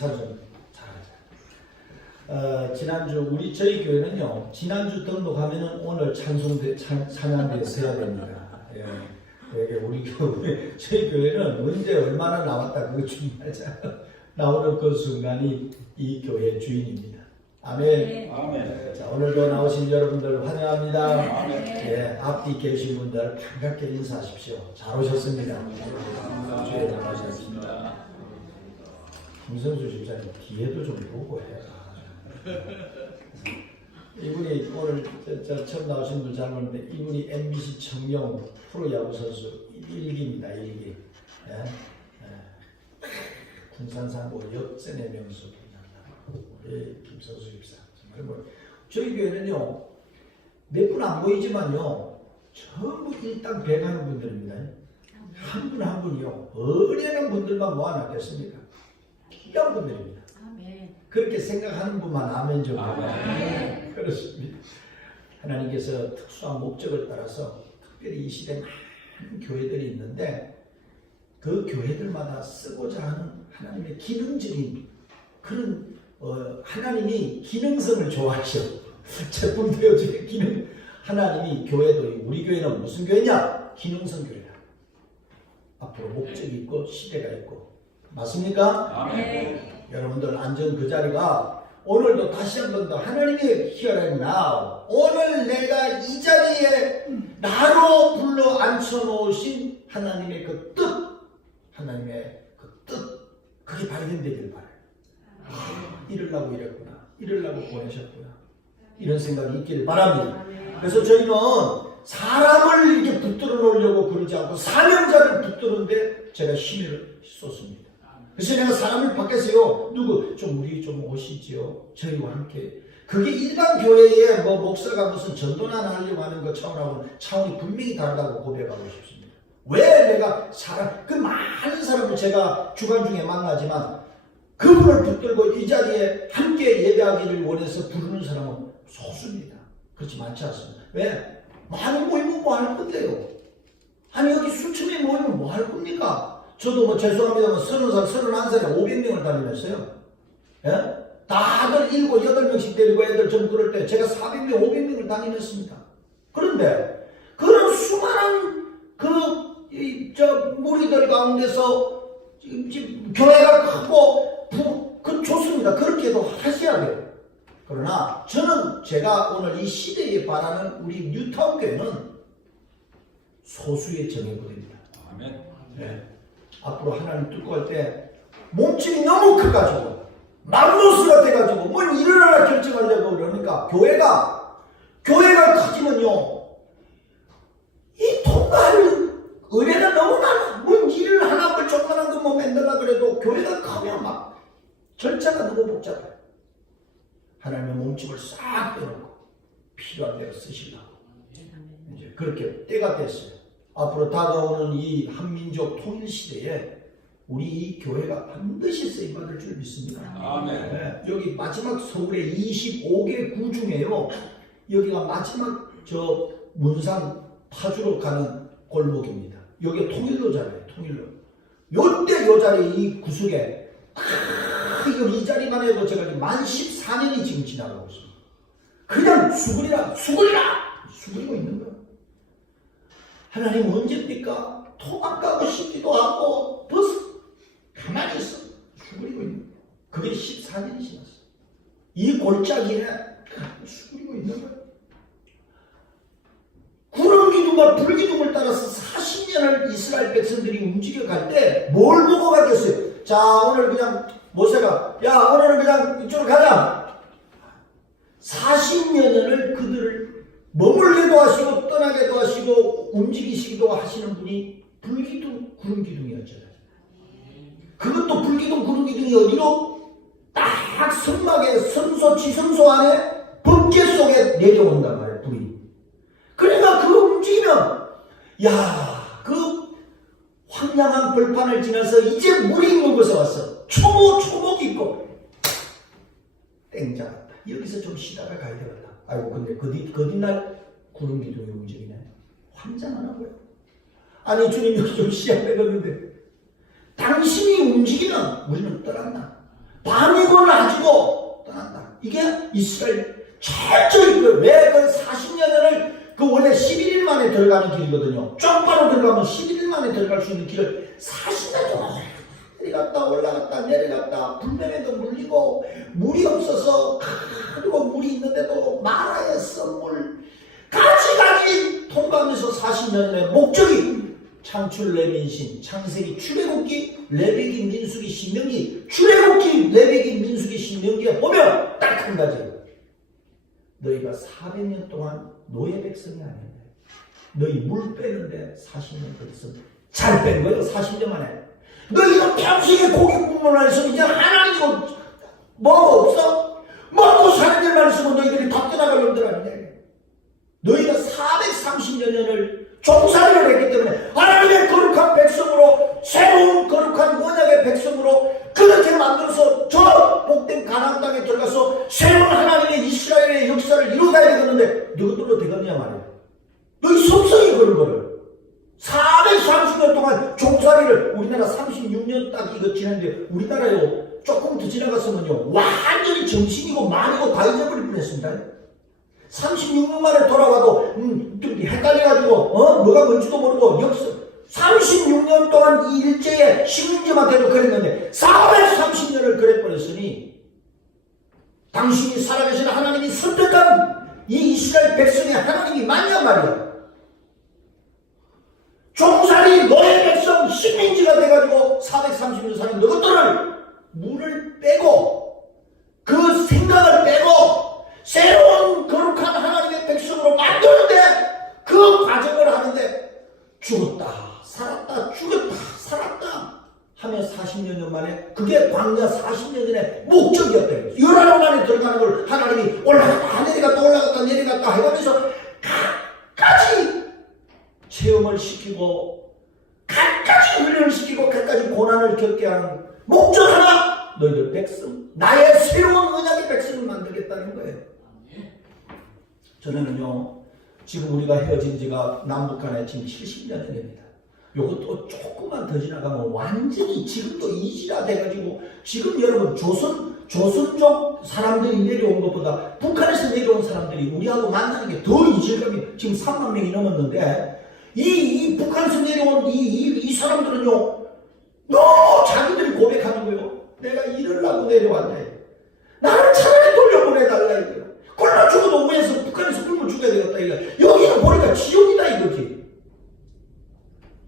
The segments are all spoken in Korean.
찬송 잘하자. 지난주 저희 교회는요, 지난주 등록하면은 오늘 찬양대에 서야 됩니다. 예. 우리 교회, 저희 교회는 언제 얼마나 나왔다 그거 중요하자. 나오는 그 순간이 이 교회의 주인입니다. 아멘. 네. 아멘. 자, 오늘도 나오신 여러분들 환영합니다. 아멘. 예, 앞뒤 계신 분들 반갑게 인사하십시오. 잘 오셨습니다. 주에 나오셨습니다. 김선수 집사님 뒤에도 좀 보고 해. 이분이 오늘 처음 나오신 분 잘 모르는데 이분이 MBC 청룡 프로야구 선수 1기입니다. 1기. 예? 군산상고 역전의 명수 우리 김선수 집사. 정말 뭐 저희 교회는요 몇 분 안 보이지만요 전부 일당 배가는 분들입니다. 한 분 한 분이요 어린한 분들만 모아놨겠습니까? 귀한 분들입니다. 아멘. 그렇게 생각하는 분만 아멘 좀. 아멘. 그렇습니다. 하나님께서 특수한 목적을 따라서 특별히 이 시대에 많은 교회들이 있는데 그 교회들마다 쓰고자 하는 하나님의 기능적인 그런 하나님이 기능성을 좋아하셔. 제품 되어주는 기능. 하나님이 교회도 우리 교회는 무슨 교회냐? 기능성 교회다. 앞으로 목적이 있고 시대가 있고. 맞습니까? 아멘. 여러분들 앉은 그 자리가 오늘도 다시 한 번 더 하나님의 Here and Now, 오늘 내가 이 자리에 나로 불러 앉혀놓으신 하나님의 그 뜻, 하나님의 그 뜻, 그게 발견되길 바라요. 이러려고 이랬구나, 이러려고 보내셨구나, 이런 생각이 있기를 바랍니다. 그래서 저희는 사람을 이렇게 붙들어 놓으려고 그러지 않고 사명자를 붙드는데 제가 힘을 쏟습니다. 그래서 내가 사람을 밖에서요, 우리 좀 오시지요. 저희와 함께. 그게 일반 교회에 목사가 무슨 전도나 하려고 하는 것 차원이 분명히 다르다고 고백하고 싶습니다. 왜 내가 그 많은 사람을 제가 주간 중에 만나지만 그분을 붙들고 이 자리에 함께 예배하기를 원해서 부르는 사람은 소수입니다. 그렇지 많지 않습니다. 왜? 많은 모이면 뭐 할 건데요? 아니, 여기 수천 명 모이면 뭐 할 겁니까? 저도 죄송합니다만 30살, 31살에 500명을 다니면서요. 예? 다들 7, 8명씩 데리고 애들 좀 그럴 때 제가 400명, 500명을 다니면습니다. 그런데 그런 수많은 무리들 가운데서 지금 교회가 크고 좋습니다. 그렇게도 하셔야 돼요. 그러나 제가 오늘 이 시대에 바라는 우리 뉴타운 교회는 소수의 정예부대입니다. 아멘. 네. 앞으로 하나님 뚫고 할 때 몸집이 너무 커가지고 맘노스가 돼가지고 뭘 일어나라 결정하려고 그러니까 교회가 커지면요 이 통과할 의뢰가 너무 많아. 뭔 일을 하나 조그만한 것만 만들려고 그래도 교회가 크면 막 절차가 너무 복잡해요. 하나님의 몸집을 싹 빼놓고 필요한 대로 쓰시려고 이제 그렇게 때가 됐어요. 앞으로 다가오는 이 한민족 통일 시대에 우리 이 교회가 반드시 쓰임받을 줄 믿습니다. 아멘. 네, 여기 마지막 서울의 25개 구 중에요. 여기가 마지막 문산 파주로 가는 골목입니다. 여기가 통일로잖아요. 통일로. 요때 요 자리 이 구석에 이 자리만 해도 제가 지금 만 14년이 지금 지나가고 있습니다. 그냥 수그리고 있는 거예요. 하나님 언제입니까? 토막가고 싶기도 하고 가만히 있어. 수그리고 있는 거예요. 그게 14년이 지났어요. 이 골짜기에 수그리고 있는 거예요. 구름기둥과 불기둥을 따라서 40년을 이스라엘 백성들이 움직여갈 때 뭘 보고 갔겠어요? 자, 오늘 그냥 모세가 오늘은 그냥 이쪽으로 가자. 40년을 그들을 머물게도 하시고 떠나게도 하시고 움직이시기도 하시는 분이 불기둥, 구름기둥이었잖아요. 그것도 불기둥, 구름기둥이 어디로? 딱 성막의 지성소 안에 번개 속에 내려온단 말이에요. 불이. 그러니까 그거 움직이면 그 황량한 벌판을 지나서 이제 물이 있는 곳에 왔어. 초목이 있고 땡 잡았다. 여기서 좀 쉬다가 가야 되겠다. 아이고 근데 그 뒷날 구름기둥이 움직이네. 환장하나고요. 아니 주님 여기 좀 쉬어야 되겠는데 당신이 움직이면 우리는 떠난다. 밤이고 낮이고 떠난다. 이게 이스라엘 철저히 왜 그 40년을 그 원래 11일 만에 들어가는 길이거든요. 쪽바로 들어가면 11일 만에 들어갈 수 있는 길을 40년 동안 내려갔다 올라갔다 내려갔다 불뱀에도 물리고 물이 없어서 그리고 물이 있는데도 마라였어 물 가지가지 통과하면서 40년의 목적이 창출 레민신 창세기 출애굽기 레위기 민수기 신명기 출애굽기 레위기 민수기 신명기에 보면 딱 한 가지 너희가 400년 동안 노예 백성이 아닌데 너희 물 빼는데 40년 걸렸어. 잘 뺀 거예요. 40년 만에. 너희가 평생에 고기 국물만 있으면 이제 하나님이고 뭐가 없어? 먹고 사는 일만 있으면 너희들이 다 떠나갈 놈들 아니냐. 너희가 430여 년을 종살이를 했기 때문에 하나님의 거룩한 백성으로 새로운 거룩한 언약의 백성으로 그렇게 만들어서 저 복된 가나안 땅에 들어가서 새로운 하나님의 이스라엘의 역사를 이루어가야 되겠는데 누구들로 되겠냐 말이야. 너희 속성이 그런 거를 430년 동안 종살이를 우리나라 36년 딱 이거 지났는데 우리나라요 조금 더 지나갔으면요 완전히 정신이고 말이고 다 잊어버릴 뻔했습니다. 36년 만에 돌아와도 헷갈려가지고 뭐가 뭔지도 모르고 역사 36년 동안 이 일제의 식민지만 돼도 그랬는데 430년을 그래버렸으니 당신이 살아계신 하나님이 선택한 이 이스라엘 백성의 하나님이 맞냐 말이야. 종살이 너의 백성 식민지가 돼가지고 430년 사는 너희들을 물을 빼고 그 생각을 빼고 새로운 거룩한 하나님의 백성으로 만드는데 그 과정을 하는데 죽었다 살았다 죽었다 살았다 하며 40년 만에 그게 광야 40년 전의 목적이었다. 열하루 만에 들어가는 걸 하나님이 올라갔다 내려갔다 올라갔다 내려갔다 해가면서 각가지 체험을 시키고 각가지 훈련을 시키고 각가지 고난을 겪게 하는 목적 하나 너희들 백성 나의 새로운 언약의 백성을 만들겠다는 거예요. 저는요 지금 우리가 헤어진 지가 남북한에 지금 70년이 됩니다. 요것도 조금만 더 지나가면 완전히 지금도 이지라 돼가지고 지금 여러분 조선족 사람들이 내려온 것보다 북한에서 내려온 사람들이 우리하고 만나는 게 더 이질감이 지금 3만 명이 넘었는데 이 북한에서 내려온 이 사람들은요 너무 자기들이 고백하는 거예요. 내가 이러려고 내려왔네. 나를 차라리 돌려보내달라 이거예요. 굶어 죽어도 위에서 북한에서 굶어 죽어야 되겠다 이거. 여기는 보니까 지옥이다 이거지.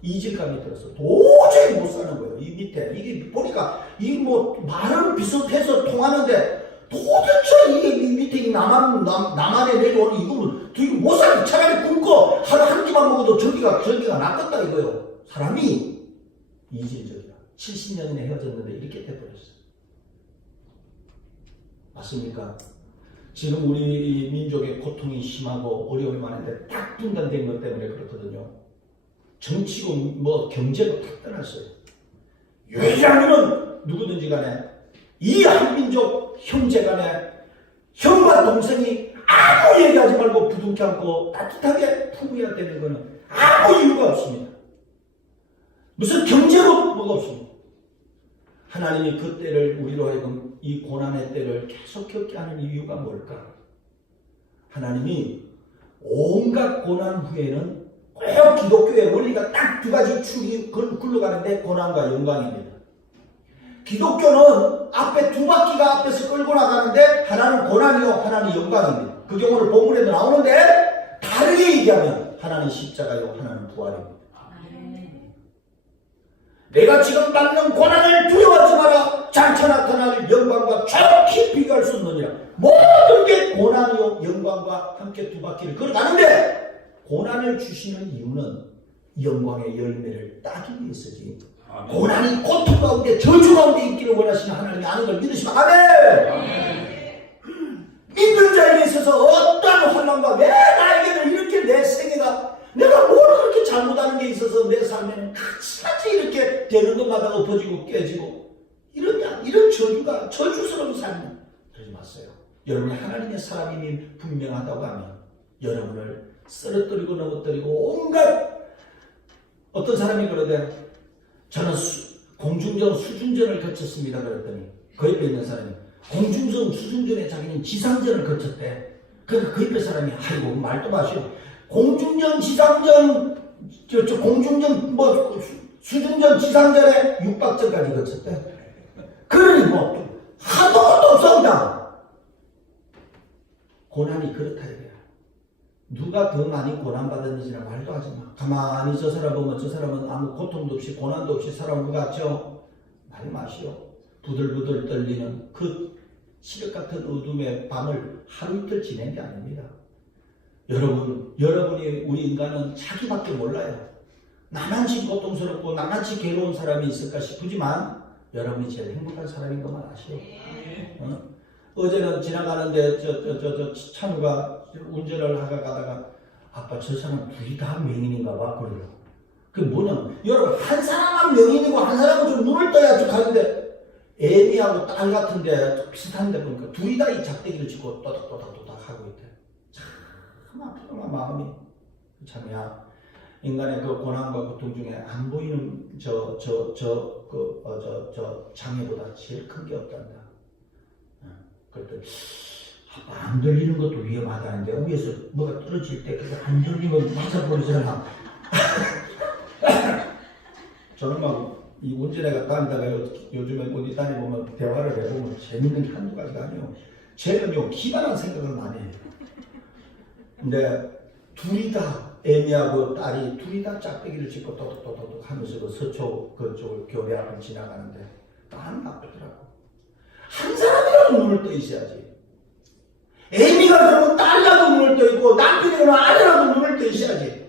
이질감이 들어서 도저히 못 사는 거예요. 이 밑에 이게 보니까 이 뭐 말은 비슷해서 통하는데 도대체 이게 이 밑에 이 남한에 내려오는 이거는 되게 못 살고 차라리 굶고 하루 한 끼만 먹어도 전기가 낫겠다 이거예요. 사람이 이질적이다. 70년이나 헤어졌는데 이렇게 돼버렸어요. 맞습니까? 지금 우리 민족의 고통이 심하고 어려움이 많은데 딱 분단된 것 때문에 그렇거든요. 정치고 뭐 경제도 다 떠났어요. 왜냐하면 누구든지 간에 이 한민족 형제 간에 형과 동생이 아무 얘기하지 말고 부둥켜 안고 따뜻하게 품어야 되는 것은 아무 이유가 없습니다. 무슨 경제도 뭐가 없습니다. 하나님이 그 때를 우리로 하여금 이 고난의 때를 계속 겪게 하는 이유가 뭘까? 하나님이 온갖 고난 후에는 꼭 기독교의 원리가 딱 두 가지 축이 굴러가는데 고난과 영광입니다. 기독교는 앞에 두 바퀴가 앞에서 끌고 나가는데 하나는 고난이요 하나는 영광입니다. 그게 오늘 본문에도 나오는데 다르게 얘기하면 하나는 십자가요 하나는 부활입니다. 내가 지금 받는 고난을 두려워하지 마라. 장차 나타날 영광과 정확히 비교할 수 없느니라. 모든 게 고난이요 영광과 함께 두 바퀴를 걸어가는데 고난을 주시는 이유는 영광의 열매를 따기 위해서지. 아멘. 고난이 고통 가운데 저주 가운데 있기를 원하시는 하나님이 아는 걸 믿으시면 아멘. 아멘. 믿는 자에게 있어서 어떠한 환난과 왜 나에게는 이렇게 내 생애가 내가 뭘 그렇게 잘못하는 게 있어서 내 삶에는 같이 이렇게 되는 것마다 엎어지고 깨지고 이러냐 이런 저주가 저주스러운 삶이 그러지 마세요. 여러분이 하나님의 사람임이 분명하다고 하면 여러분을 쓰러뜨리고 넘어뜨리고 온갖 어떤 사람이 그러대 저는 공중전 수중전을 거쳤습니다 그랬더니 그 옆에 있는 사람이 공중전, 수중전에 자기는 지상전을 거쳤대. 그러니까 그 옆에 사람이 아이고 말도 마시오. 공중전, 지상전, 공중전, 수중전, 지상전에 6박전까지 거쳤대. 그러니 하도 없어 그냥. 고난이 그렇다 이거야. 누가 더 많이 고난받았는지는 말도 하지 마. 가만히 저 사람 보면 저 사람은 아무 고통도 없이 고난도 없이 살아온 것 같죠? 말 마시오. 부들부들 떨리는 그 시력 같은 어둠의 밤을 하루 이틀 지낸 게 아닙니다. 여러분이 우리 인간은 자기밖에 몰라요. 나만치 고통스럽고 나만치 괴로운 사람이 있을까 싶지만 여러분이 제일 행복한 사람인 것만 아시오. 어제는 지나가는데 찬우가 운전을 가다가 아빠 저 사람 둘이 다 명인인가 봐 그래요. 그게 뭐냐면 여러분 한 사람은 명인이고 한 사람은 좀 눈을 떠야 쭉 가는데 애미하고 딸 같은데 비슷한데 보니까 둘이 다 이 작대기를 짚고 또닥또닥또닥 하고 있대. 참 아프구나 마음이. 참이야. 인간의 그 고난과 고통 중에 안 보이는 장애보다 제일 큰 게 없단다. 그랬더니 안 들리는 것도 위험하다는데 위에서 뭐가 떨어질 때 그거 안 들리면 맞아버리잖아. 저는 막 이 운전해가 다니다가 요즘에 어디 다니보면 대화를 해보면 재밌는 게 한두 가지가 아니에요. 쟤는요 기만한 생각을 많이 해요. 근데 둘이 다 애미하고 딸이 둘이 다 짝대기를 짚고 또덕또덕 하면서 그 서초 그쪽을 교대 앞을 지나가는데 나는 나쁘더라고. 한 사람이라도 눈을 떠 있어야지. 애미가 그러면 딸이라도 눈을 떠 있고 남편이 그러면 아내라도 눈을 떠 있어야지.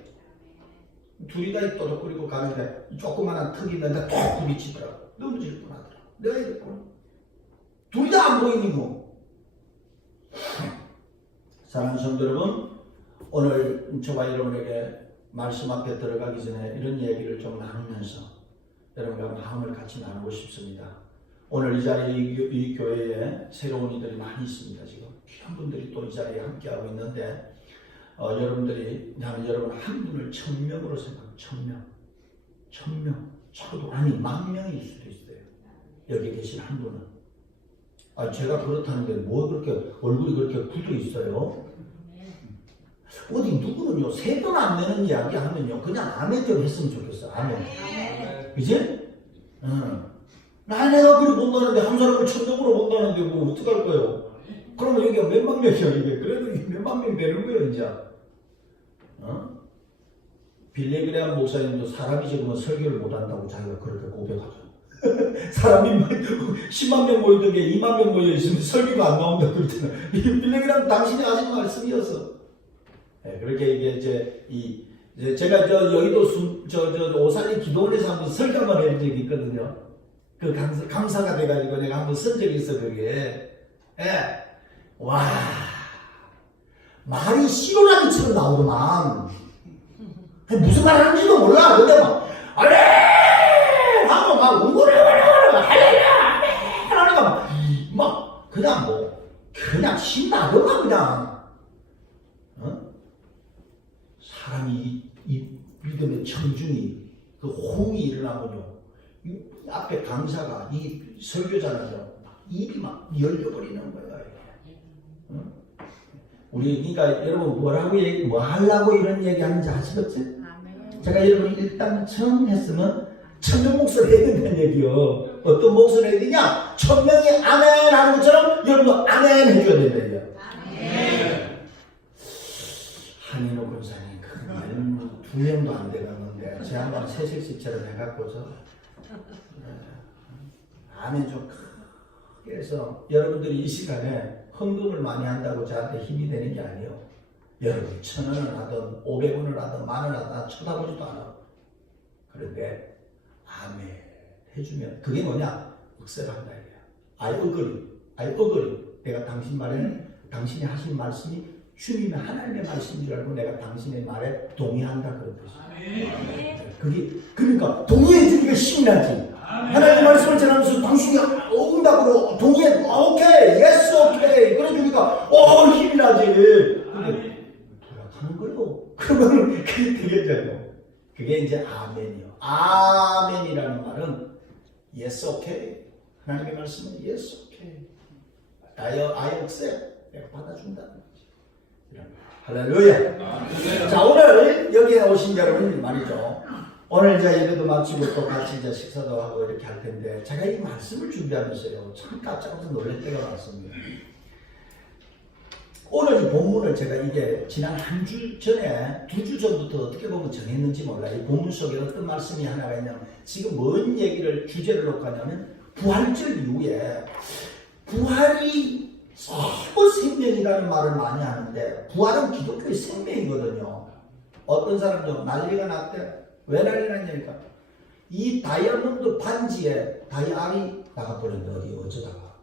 둘이 다 또덕거리고 가는데 조그마한 턱이 있는데 톡 부딪히더라고. 넘어질 뻔하더라고. 내가 이랬구나. 둘이 다 안 보이니 뭐. 사랑하는 성도 여러분, 오늘 저와 여러분에게 말씀 앞에 들어가기 전에 이런 얘기를 좀 나누면서 여러분과 마음을 같이 나누고 싶습니다. 오늘 이 자리에 이 교회에 새로운 이들이 많이 있습니다. 지금 귀한 분들이 또 이 자리에 함께하고 있는데 나는 여러분 한 분을 1000명으로 생각합니다. 1000명 적어도 아니 10,000명일 수도 있어요. 여기 계신 한 분은 제가 그렇다는데 뭐 그렇게 얼굴이 그렇게 굳어 있어요? 어디 누구는요 세돈 안 내는 이야기 하면요 그냥 아멘 좀 했으면 좋겠어. 아멘. 그지? 내가 그리 본다는데 한 사람을 1000명으로 본다는데 뭐 어떡할 거예요? 그러면 여기가 몇만 명이야 이게. 그래도 몇만 명 되는 거예요 이제. 빌리그레암 목사님도 사람이 적으면 설교를 못한다고 자기가 그렇게 고백하죠. 사람이 10만 명 모이던 게 2만 명 모여 있으면 설교가 안 나온다 그러잖아요. 빌리그레암 당신이 하신 말씀이었어. 네, 그렇게 이제 제가 여의도 오산리 기도원에서 한번 설교 한번 해본 적이 있거든요. 그 강사가 돼가지고 내가 한번 쓴 적이 있어 그게. 예. 와 말이 시로라기처럼 나오더만. 무슨 말 하는지도 몰라. 근데 막 아래 하고 막 응고를 할렐루야 하니까 막 그냥 그냥 신나더만 그냥. 사람이 이 믿음의 청중이 그 호응이 일어나면요 앞에 강사가 이 설교자는요 입이 막 열려버리는 거예요. 우리 그러니까 여러분 뭐 하려고 이런 얘기 하는지 아시겠지? 제가 여러분 일단 처음 했으면 1000명 목소리 해야 된다는 얘기요. 어떤 목소리 해야 되냐? 1000명이 아멘 하는 것처럼 여러분도 아멘 해줘야 된다는 얘기예요. 한인호 권사님 그 말은 2명도 안 돼가는데 제 한번 새색시처럼 해갖고서 아멘 좀 크게 해서 여러분들이 이 시간에 헌금을 많이 한다고 저한테 힘이 되는 게 아니에요. 여러분 1000원을 하든 500원을 하든 10,000원을 하든 나 쳐다보지도 않아. 그런데 아멘 해주면 그게 뭐냐? 억셉한다 이거야. I agree. 내가 당신 말에는 당신이 하신 말씀이 주님의 하나님의 말씀인 줄 알고 내가 당신의 말에 동의한다 그런 뜻이에요. 그러니까 동의해 주니까 힘이 나지. 하나님의 말씀을 전하면서 당신이 응답으로 동의해. 오케이, 예스, 오케이. 그래 주니까 힘이 나지. 근데 돌아가는 거요. 그러면 그게 되겠잖아요. 그게 이제 아멘이요. 아멘이라는 말은 예스, 오케이. 하나님의 말씀은 yes, okay. I accept. 내가 받아준다는 거지. 할렐루야. 자, 오늘 여기에 오신 여러분 말이죠. 오늘 이제 예배도 마치고 또 같이 이제 식사도 하고 이렇게 할 텐데, 제가 이 말씀을 준비하면서요, 참 깜짝 놀랄 때가 많습니다. 오늘 이 본문을 제가 이게 지난 한 주 전에, 2주 전부터 어떻게 보면 정했는지 몰라요. 이 본문 속에 어떤 말씀이 하나가 있냐면, 지금 뭔 얘기를, 주제를 놓고 하냐면, 부활절 이후에, 부활이 최고 생명이라는 말을 많이 하는데, 부활은 기독교의 생명이거든요. 어떤 사람도 난리가 났대. 왜 난리 났냐니까, 이 다이아몬드 반지에 다이알이 나가버렸는데, 어쩌다가.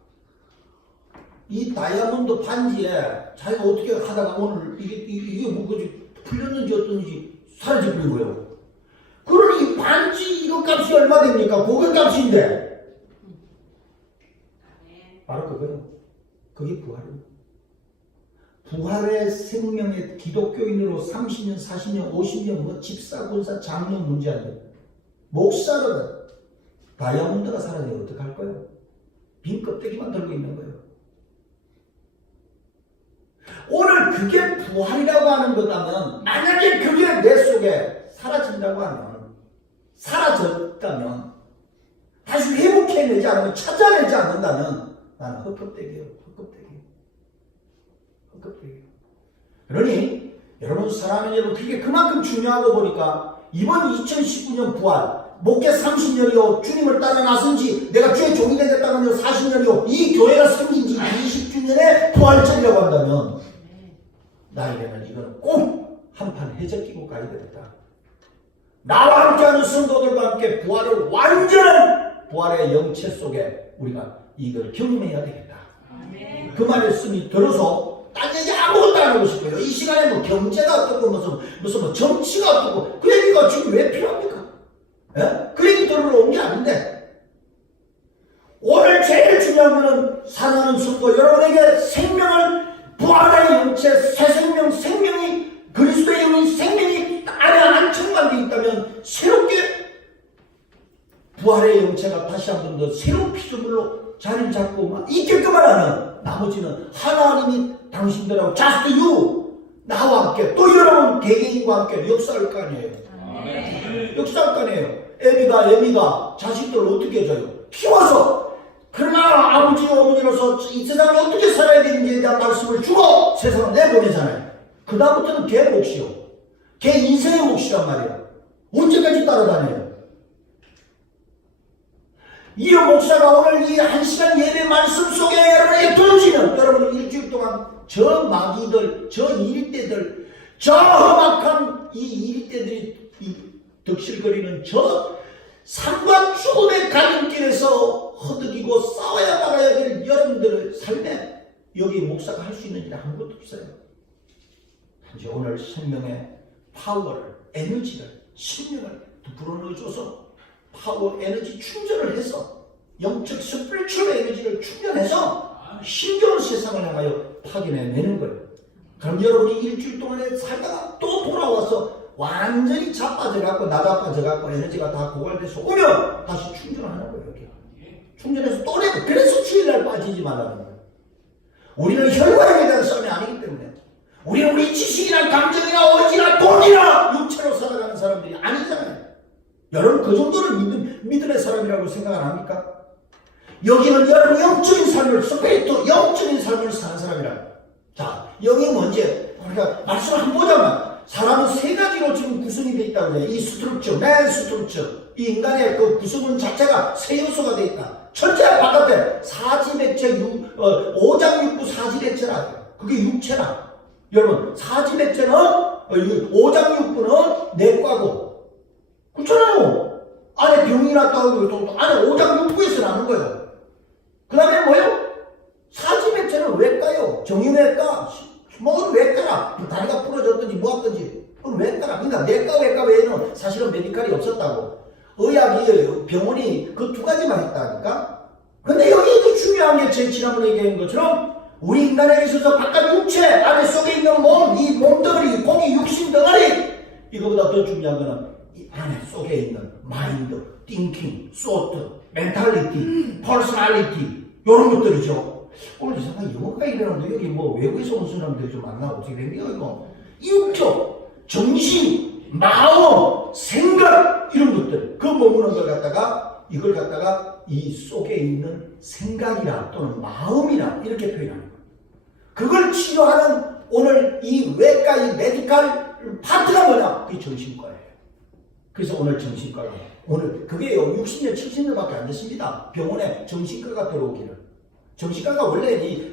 이 다이아몬드 반지에 자기가 어떻게 하다가 오늘 이게 뭐 풀렸는지 어떤지 사라져버린 거예요. 그러니 이 반지 이거 값이 얼마 됩니까? 고급 값인데. 바로 그거예요. 그게 부활이에요. 부활의 생명의 기독교인으로 30년, 40년, 50년 뭐 집사, 군사, 장로 문제 아니에요. 목사로는 다이아몬드가 사라지면 어떡할 거예요? 빈 껍데기만 들고 있는 거예요. 오늘 그게 부활이라고 하는 거다면, 만약에 그게 내 속에 사라진다고 하면, 사라졌다면, 다시 회복해내지 않으면, 찾아내지 않는다면, 나는 헛껍데기예요. 헛껍데기. 그러니 여러분 사랑하는 여러분, 그게 그만큼 중요하고 보니까 이번 2019년 부활, 목회 30년이요, 주님을 따라 나선 지 내가 주의 종이 되겠다면 40년이요, 이 교회가 생긴 지 20주년의 부활절이라고 한다면, 나에게는 이건 꼭 한판 해적 끼고 가야 되겠다. 나와 함께하는 성도들과 함께 부활을, 완전한 부활의 영체 속에 우리가 이걸 경험해야 되겠다. 그 말씀이 들어서 딴 얘기 아무것도 안 하고 싶어요. 이 시간에 뭐 경제가 어떻고 무슨 뭐 정치가 어떻고 그 얘기가 지금 왜 필요합니까? 예? 그 얘기 들으러 온 게 아닌데, 오늘 제일 중요한 거는 사랑하는 성도 여러분에게 생명을, 부활의 영체, 새 생명, 생명이, 그리스도의 영인 생명이 안에 안착만 되어 있다면, 새롭게 부활의 영체가 다시 한 번 더 새로운 피조물로 자리를 잡고 있게끔만 하는, 나머지는 하나님이 당신들하고 just you, 나와 함께, 또 여러분 개개인과 함께 역사할 거 아니에요. 역사할 거 아니에요. 애미가 자식들을 어떻게 해줘요? 키워서. 그러나 아버지 어머니로서 이 세상을 어떻게 살아야 되는지에 대한 말씀을 주고 세상을 내보내잖아요. 그 다음부터는 걔 몫이요, 걔 인생의 몫이란 말이에요. 언제까지 따라다녀요? 이 목사가 오늘 이 1시간 예배 말씀 속에 여러분에게 던지는, 여러분은 일주일 동안 저 마귀들, 저 일대들, 저 험악한 이 일대들이 득실거리는 저 삶과 죽음의 갈림길에서 허덕이고 싸워야 나가야 될 여러분들의 삶에 여기 목사가 할 수 있는 일이 아무것도 없어요. 단지 오늘 생명의 파워를, 에너지를, sinh命을 불어넣어줘서 파워, 에너지 충전을 해서, 영적 스피리추얼 에너지를 충전해서 신겨운 세상을 향하여 파견해내는 거예요. 그럼 여러분이 일주일 동안에 살다가 또 돌아와서 완전히 자빠져갖고, 나자빠져갖고 에너지가 다 고갈돼서 오면 다시 충전하는 거예요. 이렇게 충전해서 또 내고, 그래서 주일날 빠지지 말라는 거예요. 우리는 혈과에 대한 싸움이 아니기 때문에, 우리는 우리 지식이나 감정이나 의지나 돈이나 육체로 살아가는 사람들이 아니잖아요. 여러분 그 정도는 믿음의 사람이라고 생각 안 합니까? 여기는 여러분 영적인 삶을, 스피리트 영적인 삶을 사는 사람이라. 자, 영이 뭔지 우리가 말씀을 한번 보자면, 사람은 세 가지로 지금 구성이 되어 있다고 해요. 이 스트럭처, 맨 스트럭처, 이 인간의 그 구성은 자체가 세 요소가 되어 있다. 첫째, 바깥에 사지백체, 오장육부 사지백체라. 그게 육체라. 여러분 사지백체는, 오장육부는 내과고, 그렇잖아요. 안에 병이 났다고 안에 오장육부에서 나는 거예요. 그 다음에 뭐예요? 사지백체는 외과요. 정형외과, 뭐 외과라. 다리가 부러졌든지 뭐하든지 그건 외과라. 그러니까 내과 외에는 사실은 메디칼이 없었다고. 의학이, 병원이 그 두 가지만 했다니까. 근데 여기도 중요한 게, 제 지난번에 얘기한 것처럼 우리 인간에 있어서 바깥 육체, 안에 속에 있는 몸, 이 몸덩어리, 공이 육신 덩어리, 이거보다 더 중요한 거는 이 안에 속에 있는 마인드, thinking, thought, 멘탈리티, 퍼스널리티 이런 것들이죠. 오늘 이상한 영어가 이러는데 여기 뭐 외국에서 온 사람들이 좀 만나고 어떻게 된 거야 이거? 육적, 정신, 마음, 생각 이런 것들 그 머무는 걸 갖다가 이걸 갖다가 이 속에 있는 생각이나 또는 마음이나 이렇게 표현하는 거예요. 그걸 치료하는 오늘 이 외과 이 메디컬 파트가 뭐냐? 그게 정신과예요. 그래서 오늘 정신과가 오늘 그게요 60년 70년밖에 안 됐습니다. 병원에 정신과가 들어오기를. 정신과가 원래 이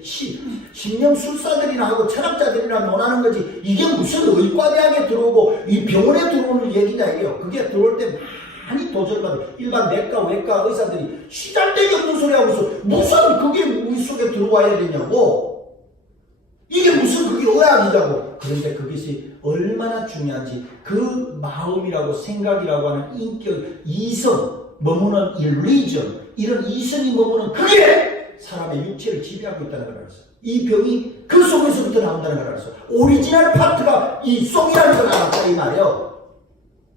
신명술사들이나 하고 철학자들이나 논하는 거지 이게 무슨 의과대학에 들어오고 이 병원에 들어오는 얘기냐 이게요. 그게 들어올 때 많이 도전받아. 일반 내과 외과 의사들이 시달되게 없는 소리 하고 있어. 무슨 그게 우리 속에 들어와야 되냐고. 이게 무슨 그게 의학이냐고. 그런데 그것이 얼마나 중요한지 그 마음이라고 생각이라고 하는 인격, 이성, 머무는 일리전 이런 이성이 머무는 그게 사람의 육체를 지배하고 있다는 걸 알았어. 이 병이 그 속에서부터 나온다는 걸 알았어. 오리지널 파트가 이 속이라는 걸 알았다 이 말이에요.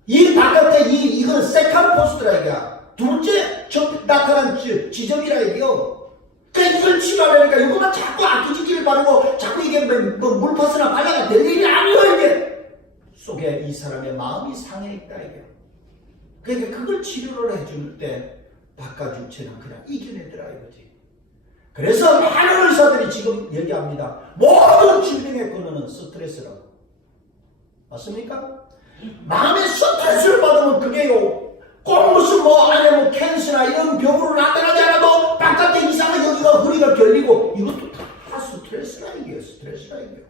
이 바깥에 이거는 세컨 포스트라 이거야. 둘째 나타난 지점이라 이게요. 그러니까 이걸 치료하려니까 이거만 자꾸 아끼지기를 바르고 자꾸 이게 뭐 물파스나 발라가 될 일이 아니에요 이게. 속에 이 사람의 마음이 상해 있다 이게. 그러니까 그걸 치료를 해줄 때 바깥 육체는 그냥 이겨내더라 이거지. 그래서 많은 의사들이 지금 얘기합니다. 모든 질병의 근원은 스트레스라고. 맞습니까? 마음의 스트레스를 받으면 그게요. 꼭 무슨 뭐 안에 뭐 캔서나 이런 병으로 나타나지 않아도 바깥에 이상한 여기가 허리가 결리고 이것도 다 스트레스라 이게요. 스트레스라 이게요.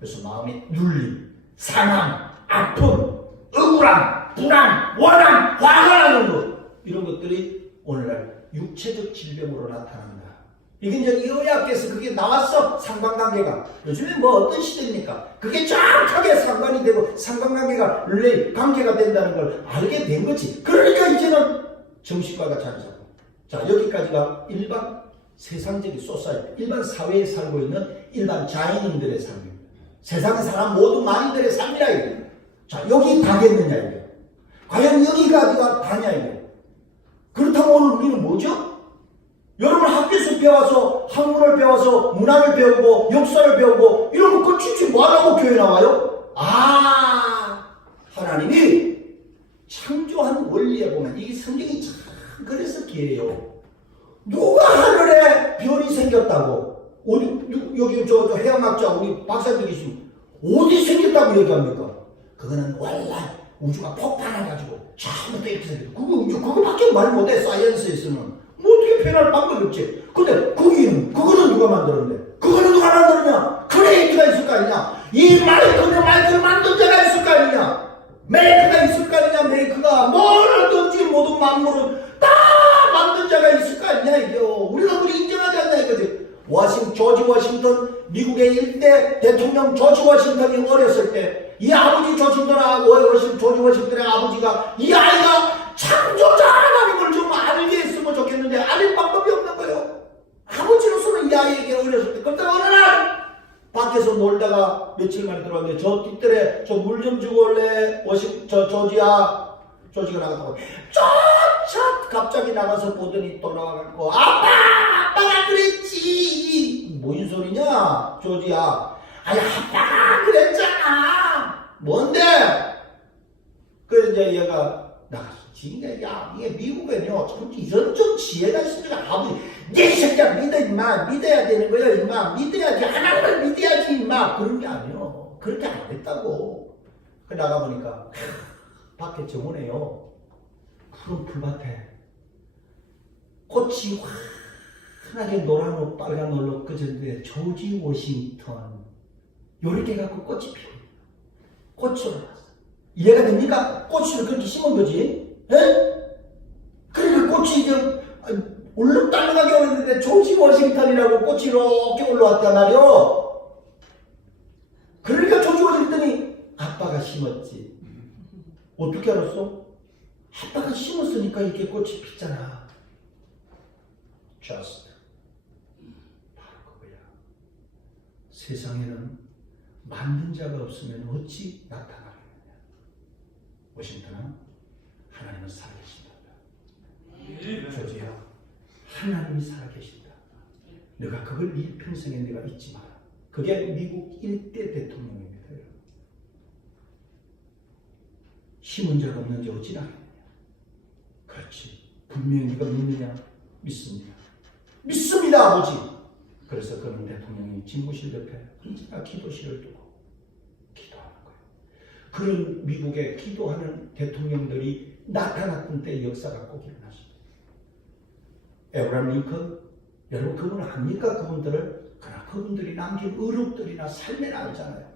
그래서 마음의 눌림, 상함, 아픔, 억울함, 불안, 원함, 화가 나는 것 이런 것들이 오늘날 육체적 질병으로 나타난다. 이게 이제 의학계에서 그게 나왔어. 상관관계가. 요즘에 뭐 어떤 시대입니까? 그게 정확하게 상관이 되고 상관관계가 관계가 된다는 걸 알게 된 거지. 그러니까 이제는 정신과가 자리 잡고. 자, 여기까지가 일반 세상적인 소사이티, 일반 사회에 살고 있는 일반 자연인들의 삶입니다. 세상에 사람 모든 만인들의 삶이라 이거예요. 자, 여기 다겠느냐 이거예요. 과연 여기가 다냐 이거예요. 그렇다면 오늘 우리는 뭐죠? 여러분 학교에서 배워서 학문을 배워서 문학을 배우고 역사를 배우고 이런 거 끝이지 뭐하라고 교회 나와요? 하나님이 창조한 원리에 보면 이게 성경이 참 그래서 기해요. 누가 하늘에 별이 생겼다고 여기 저 해양학자 우리 박사님 계시면 어디 생겼다고 얘기합니까? 그거는 원래 우주가 폭발해가지고 처음부터 이렇게 생겼다. 그거밖에 말 못해 사이언스에서는. 뭐 어떻게 표현할 방법이 없지. 근데 그거는 누가 만들었는데? 그거는 누가 만들었냐? 크리에이터가 있을 거 아니냐? 이 마이크를 만든 자가 있을 거 아니냐? 메이크가 있을 거 아니냐? 메이크가 뭘 하든지 모든 만물은 다 만든 자가 있을 거 아니냐 이게요. 우리가 그걸 인정하지 않나 이거지. 조지 워싱턴 미국의 1대 대통령 조지 워싱턴이 어렸을 때 이 아버지 조지 워싱턴의 아버지가 이 아이가 창조자라는 걸 좀 알게 했으면 좋겠는데 알 방법이 없는 거예요. 아버지로서는 이 아이에게 어렸을 때 그때 어느 날 밖에서 놀다가 며칠 만에 들어왔는데 저 뒷뜰에 저 물 좀 주고 올래? 조지가 나갔다고 쫓아 갑자기 나가서 보더니 또 나와갖고 아빠가 그랬지. 뭔 소리냐 조지야. 아니 아빠가 그랬잖아. 뭔데? 그래서 이제 얘가 나갔어. 야, 이게 미국에는요, 이런 좀 지혜가 있으니까 아버지, 네 새끼야 믿어, 임마. 믿어야 되는 거야, 임마. 믿어야지. 하나님을 믿어야지, 임마. 그런 게 아니에요. 그렇게 안 했다고. 그 나가보니까, 밖에 정원에요. 푸른 풀밭에 꽃이 환하게 노란 옷, 빨간 옷로 끄졌는데, 조지 워싱턴. 요렇게 갖고 꽃이 피워. 꽃으로 났어. 이해가 됩니까? 꽃을 그렇게 심은 거지. 예? 그러니까 꽃이 이제 울룩달룩하게 오는데 조지 워싱턴이라고 꽃이 이렇게 올라왔단 말이요. 그러니까 조지 워싱턴이 아빠가 심었지. 어떻게 알았어? 아빠가 심었으니까 이렇게 꽃이 피잖아. Just. 바로 그거야. 세상에는 만든 자가 없으면 어찌 나타나겠느냐. 워싱턴은 하나님은 살아계신다. 조지야, 하나님이 살아계신다. 내가 그걸 일평생에 내가 잊지 마라. 그게 미국 일대 대통령입니다. 힘은 적 없는지 어찌나. 그렇지. 분명히 네가 믿느냐? 믿습니다. 믿습니다, 아버지. 그래서 그는 대통령이 집무실 옆에 언제나 기도실을 두고 기도하는 거예요. 그런 미국의 기도하는 대통령들이 나타났던 때 역사가 꼭 일어났습니다. 에브라임 링컨, 여러분 그분을 압니까? 그분들을? 그러나 그분들이 남긴 의록들이나 삶에 나오잖아요.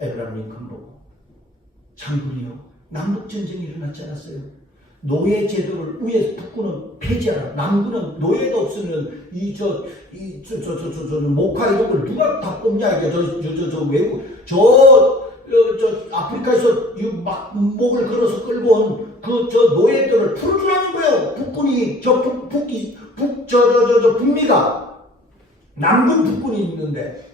에브라임 링컨 보고, 장군이요, 남북전쟁이 일어났지 않았어요? 노예 제도를 위에 북군은 폐지하라. 남군은 노예도 없으면 목화 이런 걸 누가 다 뽑냐 이게 외국 아프리카에서 목을 걸어서 끌고 온 그 노예들을 풀어주라는 거예요. 북군이 북미가 남군 북군이 있는데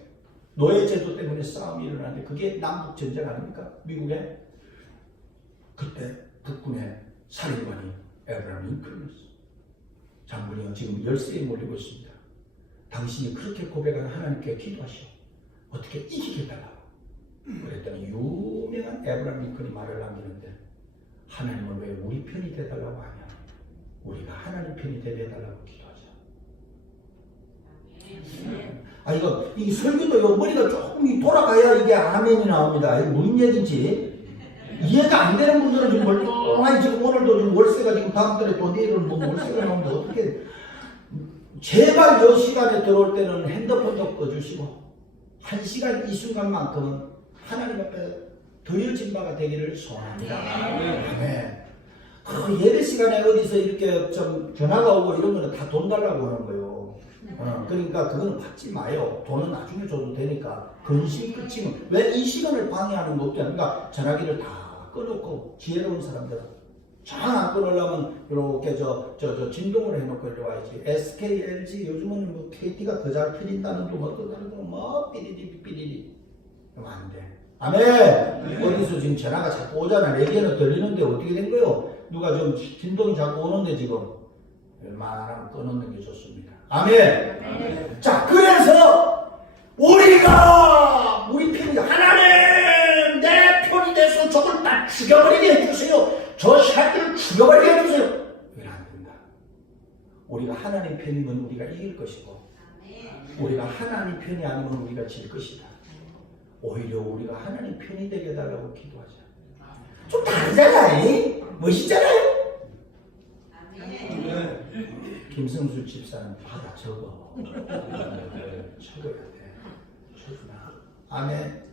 노예 제도 때문에 싸움이 일어나는데 그게 남북 전쟁 아닙니까? 미국에 그때 북군의 살인관이 에브라임 링컨이었어요. 장군이요, 지금 열세에 몰리고 있습니다. 당신이 그렇게 고백한 하나님께 기도하시오. 어떻게 이기겠다고. 그랬더니 유명한 에브라임 링컨이 말을 남기는데, 하나님은 왜 우리 편이 되달라고 하냐? 우리가 하나님 편이 되달라고 기도하자. 이거 이 설교도 머리가 조금 돌아가야 이게 아멘이 나옵니다. 이게 무슨 얘기인지 이해가 안 되는 분들은 지금 멀쩡하니 지금 오늘도 지금 월세가 지금 다음 달에 또 내일은 뭐 월세가 나오는데 어떻게. 제발 이 시간에 들어올 때는 핸드폰도 꺼주시고 1시간 이 순간만큼은 하나님 앞에 드려진 바가 되기를 소원합니다. 아멘. 그 예배 시간에 어디서 이렇게 좀 전화가 오고 이런 거는 다 돈 달라고 하는 거예요. 그러니까 그거는 받지 마요. 돈은 나중에 줘도 되니까. 근심 끝이면 왜 이 시간을 방해하는 거 없잖아. 그러니까 전화기를 다 꺼놓고 지혜로운 사람들은 전화 안 끊으려면 이렇게 진동을 해놓고 이리 와야지. SK, LG 요즘은 뭐 KT가 더 잘 틀린다는 둥 어떠다는 둥뭐 삐리리 그러면 안 돼. 아멘. 어디서 지금 전화가 자꾸 오잖아. 내게는 들리는데 어떻게 된 거요? 누가 좀 진동이 자꾸 오는데 지금 웬만하면 끊는 게 좋습니다. 아멘. 자, 그래서 우리가 우리 편이 하나님 내 편이 돼서 저걸 다 죽여버리게 해주세요. 저 샤들을 죽여버리게 해주세요. 이건 안 된다. 우리가 하나님 편이면 우리가 이길 것이고, 우리가 하나님 편이 아니면 우리가 질 것이다. 오히려 우리가 하나님 편이 되게 해달라고 기도하자. 좀 다르잖아요. 멋있잖아요. 김성수 집사는 받아 적어. 적어야 돼. 적으나. 아멘.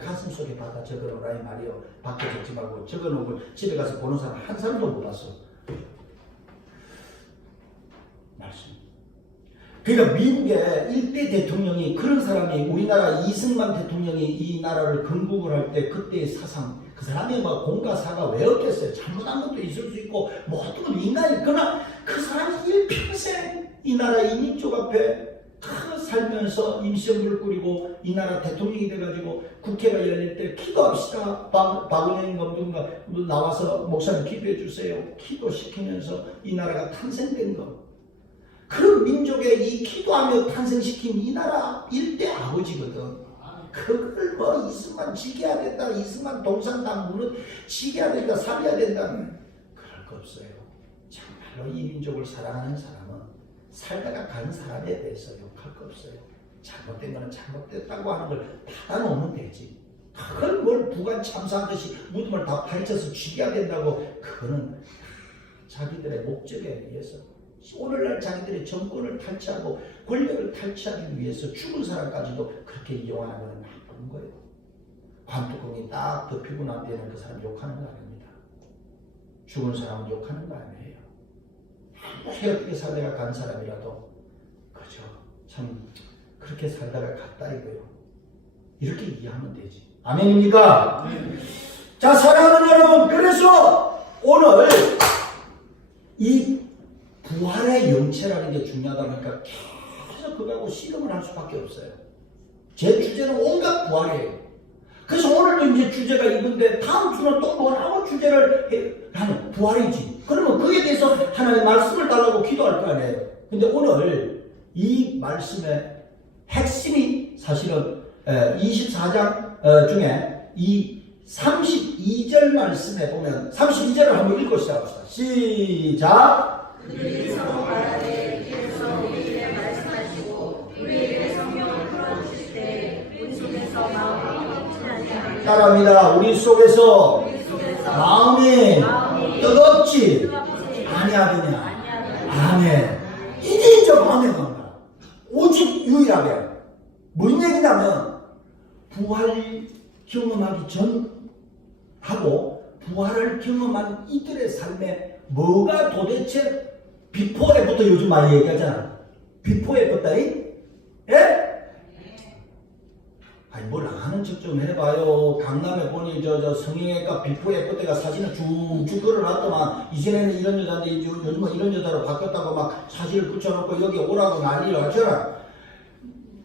가슴 속에 받아 적어놓으라 이 말이요. 밖에 적지 말고 적어놓고 집에 가서 보는 사람 한 사람도 못 봤어. 말씀. 그러니까 미국의 일대 대통령이 그런 사람이, 우리나라 이승만 대통령이 이 나라를 건국을 할 때 그때의 사상, 그 사람이 뭐 공과사가 왜 없겠어요. 잘못한 것도 있을 수 있고 뭐 어떤 건 인간이 있거나, 그 사람이 일평생 이 나라 이민족 앞에 살면서 임시정부를 꾸리고 이 나라 대통령이 돼가지고 국회가 열릴 때 기도합시다. 박은영 검증가 나와서 목사님 기도해 주세요. 기도시키면서 이 나라가 탄생된 거. 그 민족의 이 기도하며 탄생시킨 이 나라 일대 아버지거든. 그걸 뭐 이승만 지켜야 된다, 이승만 동산당 무릇 지켜야 된다, 살려야 된다, 그럴 거 없어요. 정말로 이 민족을 사랑하는 사람은 살다가 간 사람에 대해서 욕할 거 없어요. 잘못된 거는 잘못됐다고 하는 걸 닫아놓으면 되지. 그걸 뭘 부관 참사하듯이 무덤을 다 파헤쳐서 죽여야 된다고, 그거는 자기들의 목적에 의해서 오늘날 자기들의 정권을 탈취하고 권력을 탈취하기 위해서 죽은 사람까지도 그렇게 이용하는 건 나쁜 거예요. 관뚜껑이 딱 덮이고 난 뒤에는 그 사람 욕하는 거 아닙니다. 죽은 사람은 욕하는 거 아니에요. 어떻게 살다가 간 사람이라도 그죠, 참 그렇게 살다가 갔다 이거요. 이렇게 이해하면 되지. 아멘입니까? 자, 사랑하는 여러분, 그래서 오늘 이 부활의 영체라는 게 중요하다 보니까 계속 그거하고 씨름을 할 수밖에 없어요. 제 주제는 온갖 부활이에요. 그래서 오늘도 이제 주제가 이건데 다음 주는 또 뭐라고 주제를 하는 부활이지. 그러면 그에 대해서 하나님 말씀을 달라고 기도할 거 아니에요. 근데 오늘 이 말씀의 핵심이 사실은 24장 중에 이 32절 말씀에 보면 32절을 한번 읽고 시작합시다. 시작. 그들이 서로 말하되 주께서 우리에게 말씀하시고 우리에게 성령을 풀어주실 때 우리 속에서 마음이 멈추지 아니하리라. 따라합니다. 우리 속에서 마음이 뜨겁지 아니하느냐. 아멘. 이게 이제 마음에 간다. 오직 유일하게 뭔 얘기냐면 부활 경험하기 전하고 부활을 경험한 이들의 삶에 뭐가 도대체 비포 애부터 요즘 많이 얘기하잖아. 비포 애부터이? 예? 아니 뭘 아는 척 좀 해봐요. 강남에 보니 저 성형외과 비포 애부터가 사진을 쭉쭉 걸어놨더만 이전에는 이런 여자인데 요즘은 이런 여자로 바뀌었다고 막 사진을 붙여놓고 여기 오라고 난리를 하잖아.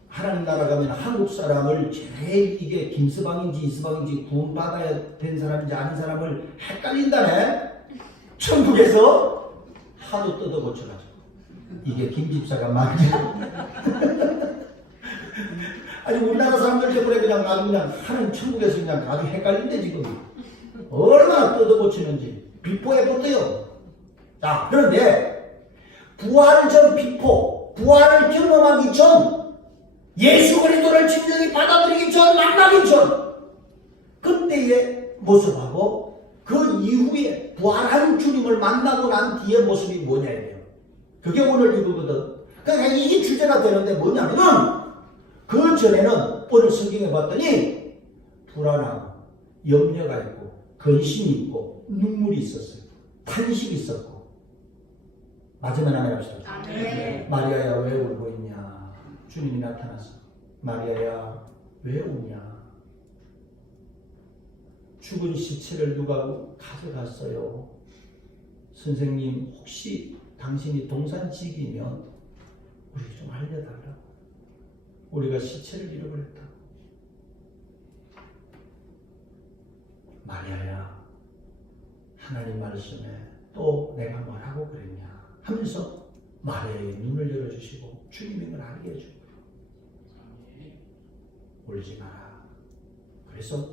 하나님 나라 가면 한국 사람을 제일 이게 김서방인지 이서방인지 구원받아야 된 사람인지 아닌 사람을 헷갈린다네. 천국에서 하도 뜯어고쳐가지고 이게 김집사가 맞냐. 아니 우리나라 사람들 때문에 그냥 아주 그냥 하는 천국에서 그냥 아주 헷갈린데 지금 얼마나 뜯어고치는지 비포에 붙어요. 자 그런데 부활 전 비포, 부활을 경험하기 전 예수 그리스도를 진정히 받아들이기 전, 만나기 전 그때의 모습하고 그 이후에 부활한 주님을 만나고 난 뒤의 모습이 뭐냐예요. 그게 오늘 이거거든. 그러니까 이게 주제가 되는데 뭐냐면은 그 전에는 오늘 성경에 봤더니 불안하고 염려가 있고 근심이 있고 눈물이 있었어요. 탄식이 있었고. 마지막에 아멘 합시다. 아멘. 마리아야 왜 울고 있냐. 주님이 나타났어. 마리아야 왜 우냐. 죽은 시체를 누가 가져갔어요. 선생님 혹시 당신이 동산직이면 우리 좀 알려달라고. 우리가 시체를 잃어버렸다. 마리아야 하나님 말씀에 또 내가 뭐라고 그랬냐 하면서 마리아의 눈을 열어주시고 주님의 걸 알게 해주고 울지 마라. 그래서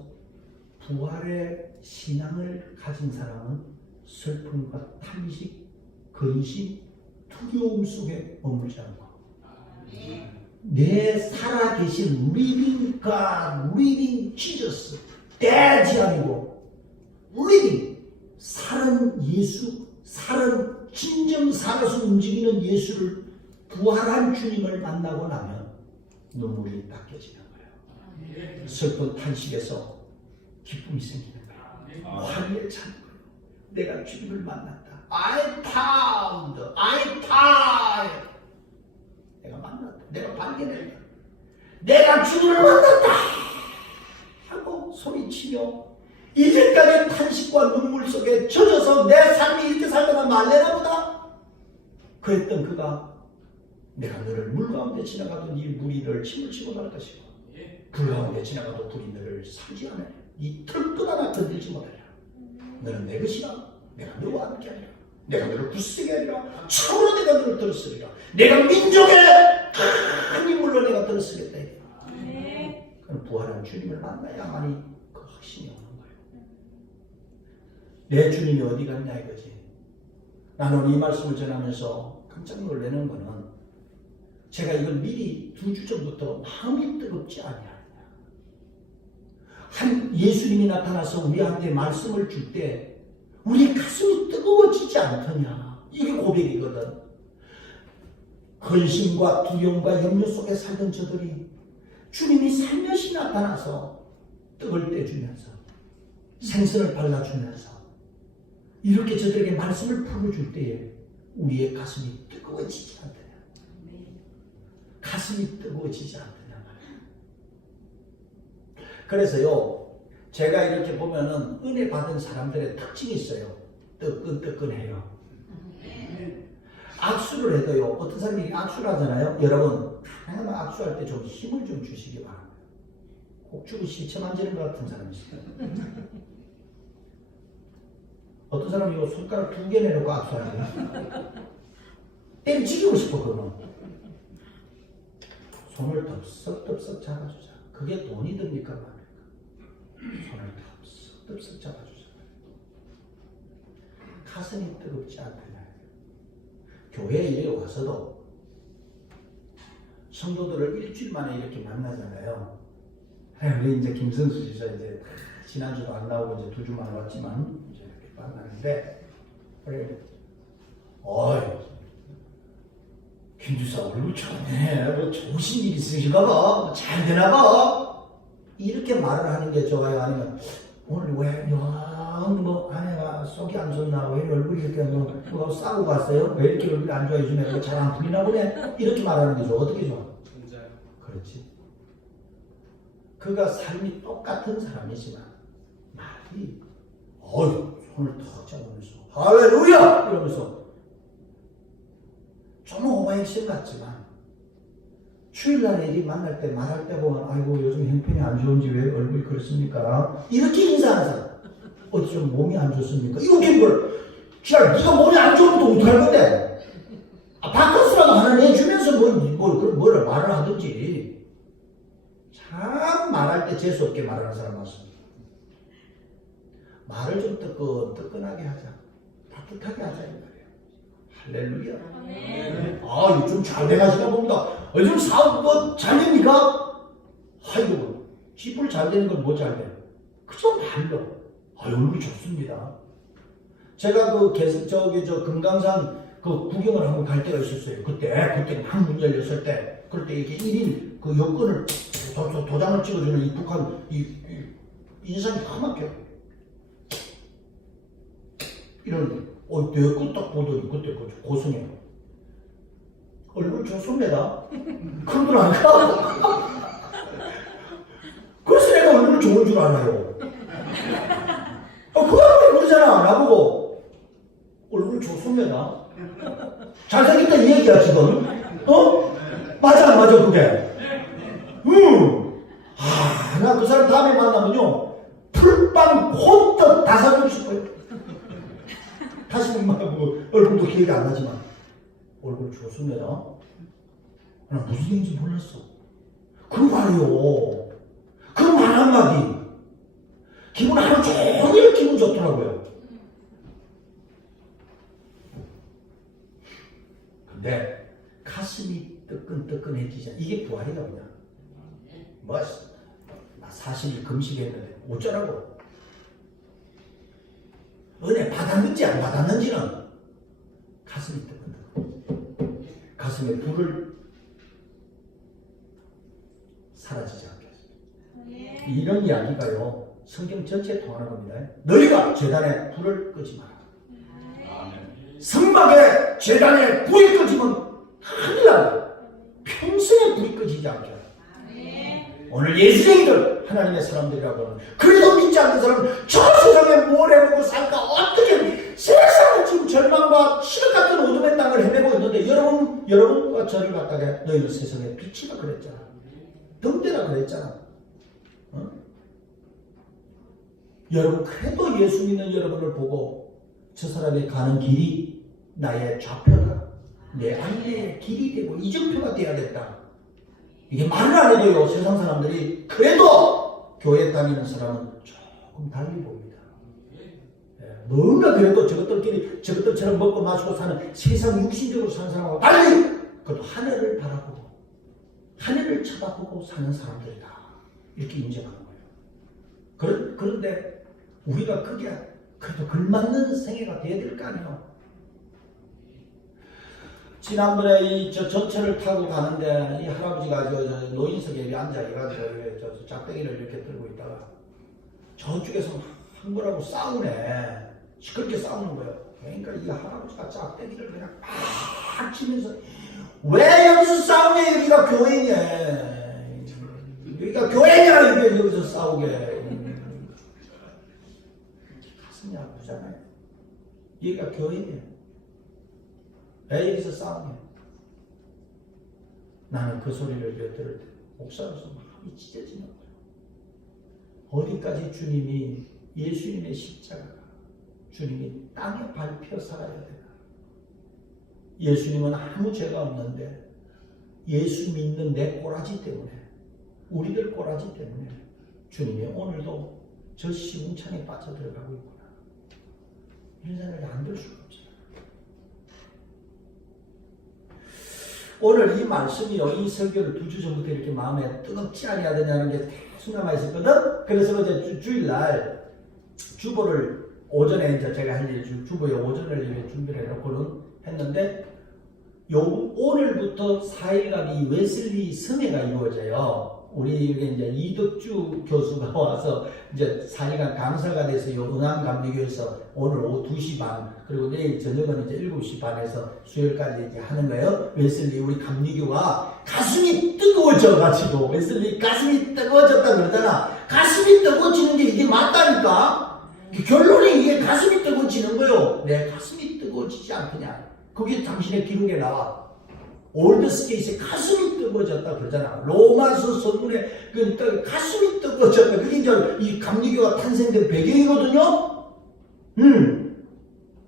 부활의 신앙을 가진 사람은 슬픔과 탄식, 근심, 두려움 속에 머물지 않고 내 살아계신 living God, living Jesus, dead이 아니고 living, 살은 예수, 살은 진정 살아서 움직이는 예수를 부활한 주님을 만나고 나면 눈물이 닦여지는 거예요. 슬픈 탄식에서 기쁨이 생기는 거예요. 화기에 차는 거예요. 내가 주님을 만났다. I found. 내가 만났다. 내가 발견했다. 내가 주님을 만났다. 하고 소리치며 이제까지 탄식과 눈물 속에 젖어서 내 삶이 이렇게 살다가 말래나 보다. 그랬던 그가 내가 너를 물 가운데 지나가던 이 물이 너를 침을 치고 갈 것이고 불 가운데 지나가도 불이 너를 살지 않으려. 이 털끝 하나 건들지 못하리라. 너는 내 것이라. 내가 너와 함께 하리라. 내가 너를 굳세게 하리라. 참으로 내가 너를 들었으리라. 내가 민족의 큰 인물로 내가 들었으겠다. 그럼 부활한 주님을 만나야만이 그 확신이 오는 거예요. 내 주님이 어디 갔냐 이거지. 나는 이 말씀을 전하면서 깜짝 놀라는 거는 제가 이걸 미리 2주 전부터 마음이 뜨겁지 아니하느냐. 한 예수님이 나타나서 우리한테 말씀을 줄 때 우리 가슴이 뜨거워지지 않더냐. 이게 고백이거든. 근심과 두려움과 염려 속에 살던 저들이 주님이 살며시 나타나서 떡을 떼주면서 생선을 발라주면서 이렇게 저들에게 말씀을 풀어줄 때에 우리의 가슴이 뜨거워지지 않더냐. 가슴이 뜨거워지지 않더냐 말이야. 그래서요, 제가 이렇게 보면은 은혜 받은 사람들의 특징이 있어요. 뜨끈뜨끈해요. 악수를 해도요, 어떤 사람이 악수를 하잖아요. 여러분, 하나만 악수할 때 좀 힘을 좀 주시기 바랍니다. 꼭 주고 시체 만지는 것 같은 사람이 있어요. 어떤 사람이 이거 손가락 2개 내놓고 압수하죠. 때리치기고 싶어, 그거는. 손을 덥석덥석 잡아주자. 그게 돈이 듭니까? 손을 덥석덥석 잡아주자. 가슴이 뜨겁지 않다냐. 교회에 이래 와서도 성도들을 일주일 만에 이렇게 만나잖아요. 우리 이제 김선수 지사 이제 지난주도 안 나오고 이제 2주 만에 왔지만 이제 이렇게 만나는데, 그래, 어이, 김주사 얼굴 좋네. 뭐 좋으신 일 있으신가 봐. 잘 되나 봐. 이렇게 말을 하는 게 좋아요? 아니면 오늘 왜 뭐 아내가 속이 안 좋나? 왜 얼굴이 이렇게 뭐 싸고 갔어요? 왜 이렇게 얼굴이 안 좋아요? 요즘에 잘 안 풀리나 보네? 이렇게 말하는 게 좋아. 어떻게 좋아? 진짜요? 그렇지. 그가 삶이 똑같은 사람이지만 말이 손을 턱 잡으면서 할렐루야! 이러면서 좀 오버액션 같지만 주일날에 일이 만날 때 말할 때 보면 아이고 요즘 형편이 안 좋은지 왜 얼굴이 그렇습니까? 이렇게 인사하는 사람. 어디 좀 몸이 안 좋습니까? 이거 뭘 지랄 네가 몸이 안 좋으면 또 어떡할 건데? 바꿔서라도 하나 내주면서 뭐를 말을 하든지. 참 말할 때 재수없게 말하는 사람 많습니다. 말을 좀 뜨끈하게 하자. 따뜻하게 하자 이 말이에요. 할렐루야. 아, 요즘 잘 돼가시나 봅니다. 요즘 사업 뭐 잘 됩니까? 아이고, 집을 잘 되는 건 뭐 잘 돼요? 그저 말로. 얼굴이 좋습니다. 제가 저 금강산 그 구경을 한번 갈 때가 있었어요. 그때 막 문 열렸을 때, 그럴 때 이렇게 1인 그 여권을 도장을 찍어주는 이 북한 인상이 까맣게 이런 내 여권 딱 보더니 그때 고성해. 얼굴 좋습니다. 그런 걸 아니까? 그래서 내가 얼굴 좋은 줄 알아요. 그거 그러잖아. 나보고 얼굴 좋습니다. 잘생겼다 이 얘기야 지금. 맞아 그게. 나 그 사람 다음에 만나면요 풀빵 혼떡 다 사주고 싶어요. 다시는 뭐 얼굴도 기억이 안 나지만 얼굴 좋습니다. 나 무슨 얘기인지 몰랐어. 그 말이요. 그 말 한마디 기분 하루 종일 기분 좋더라고요. 근데 가슴이 뜨끈뜨끈해지잖아. 이게 부활이다 그냥. 뭐 40일 금식했는데 어쩌라고. 은혜 받았는지 안 받았는지는 가슴이 뜨끈뜨끈. 가슴에 불을 사라지지 않게 했어요. 이런 이야기가요 성경 전체에 통하는 겁니다. 너희가 제단에 불을 끄지 마라. 성막에 제단에 불이 꺼지면 큰일 나요. 평생에 불이 꺼지지 않게 하라. 오늘 예수쟁이들 하나님의 사람들이라고는 그래도 믿지 않는 사람은 저 세상에 뭘 해보고 살까? 어떻게 세상은 지금 절망과 시력 같은 어둠의 땅을 헤매고 있는데 여러분과 저를 갖다가 너희는 세상에 빛이라 그랬잖아. 등대라 그랬잖아. 여러분 그래도 예수 믿는 여러분을 보고 저 사람이 가는 길이 나의 좌표다. 내 안내의 길이 되고 이정표가 되어야겠다. 이게 말을 안 해도요 세상 사람들이 그래도 교회 다니는 사람은 조금 달리 봅니다. 뭔가 그래도 저것들처럼 먹고 마시고 사는 세상 육신적으로 사는 사람하고 달리 그래도 하늘을 바라보고 하늘을 쳐다보고 사는 사람들이다. 이렇게 인정하는 거예요. 그런데 우리가 그게 그래도 걸맞는 생애가 돼야 될 거 아니에요. 지난번에 저 전철을 타고 가는데 이 할아버지가 노인석에 앉아가지고 저 짝대기를 이렇게 들고 있다가 저쪽에서 한 거라고 싸우네. 시끄럽게 싸우는 거예요. 그러니까 이 할아버지가 짝대기를 그냥 팍 치면서 왜 여기서 싸우냐? 여기가 교회냐? 여기가 교회냐? 여기서 싸우게. 가슴이 아프잖아요. 여기가 교회냐? 왜 여기서 싸우냐? 나는 그 소리를 들을 때 목사로서 마음이 찢어지는 거예요. 어디까지 주님이 예수님의 십자가가 주님이 땅에 밟혀 살아야 되나? 예수님은 아무 죄가 없는데 예수 믿는 내 꼬라지 때문에 우리들 꼬라지 때문에 주님이 오늘도 저 시궁창에 빠져들어가고 있구나. 이런 생각이 안 들 수가 없어요. 오늘 이 말씀이요, 이 설교를 2주 전부터 이렇게 마음에 뜨겁지 아니하느냐는 게 계속 남아있었거든? 그래서 어제 주일날 주보를 오전에 이제 제가 할 일, 주보에 오전을 이렇게 준비를 해놓고는 했는데, 오늘부터 4일간 이 웨슬리 성회가 이루어져요. 우리 이제 이덕주 교수가 와서 이제 4일간 강사가 돼서 응암감리교에서 오늘 오후 2시 반, 그리고 내일 저녁은 이제 7시 반에서 수요일까지 이제 하는 거예요. 웨슬리 우리 감리교가 가슴이 뜨거워져가지고, 웨슬리 가슴이 뜨거워졌다 그러잖아. 가슴이 뜨거워지는 게 이게 맞다니까? 결론이 이게 가슴이 뜨거워지는 거요. 내 가슴이 뜨거워지지 않느냐. 그게 당신의 기록에 나와. 올드스케이스에 가슴이 뜨거워졌다 그러잖아. 로마서 서문에 그 가슴이 뜨거워졌다. 그게 이제 이 감리교가 탄생된 배경이거든요.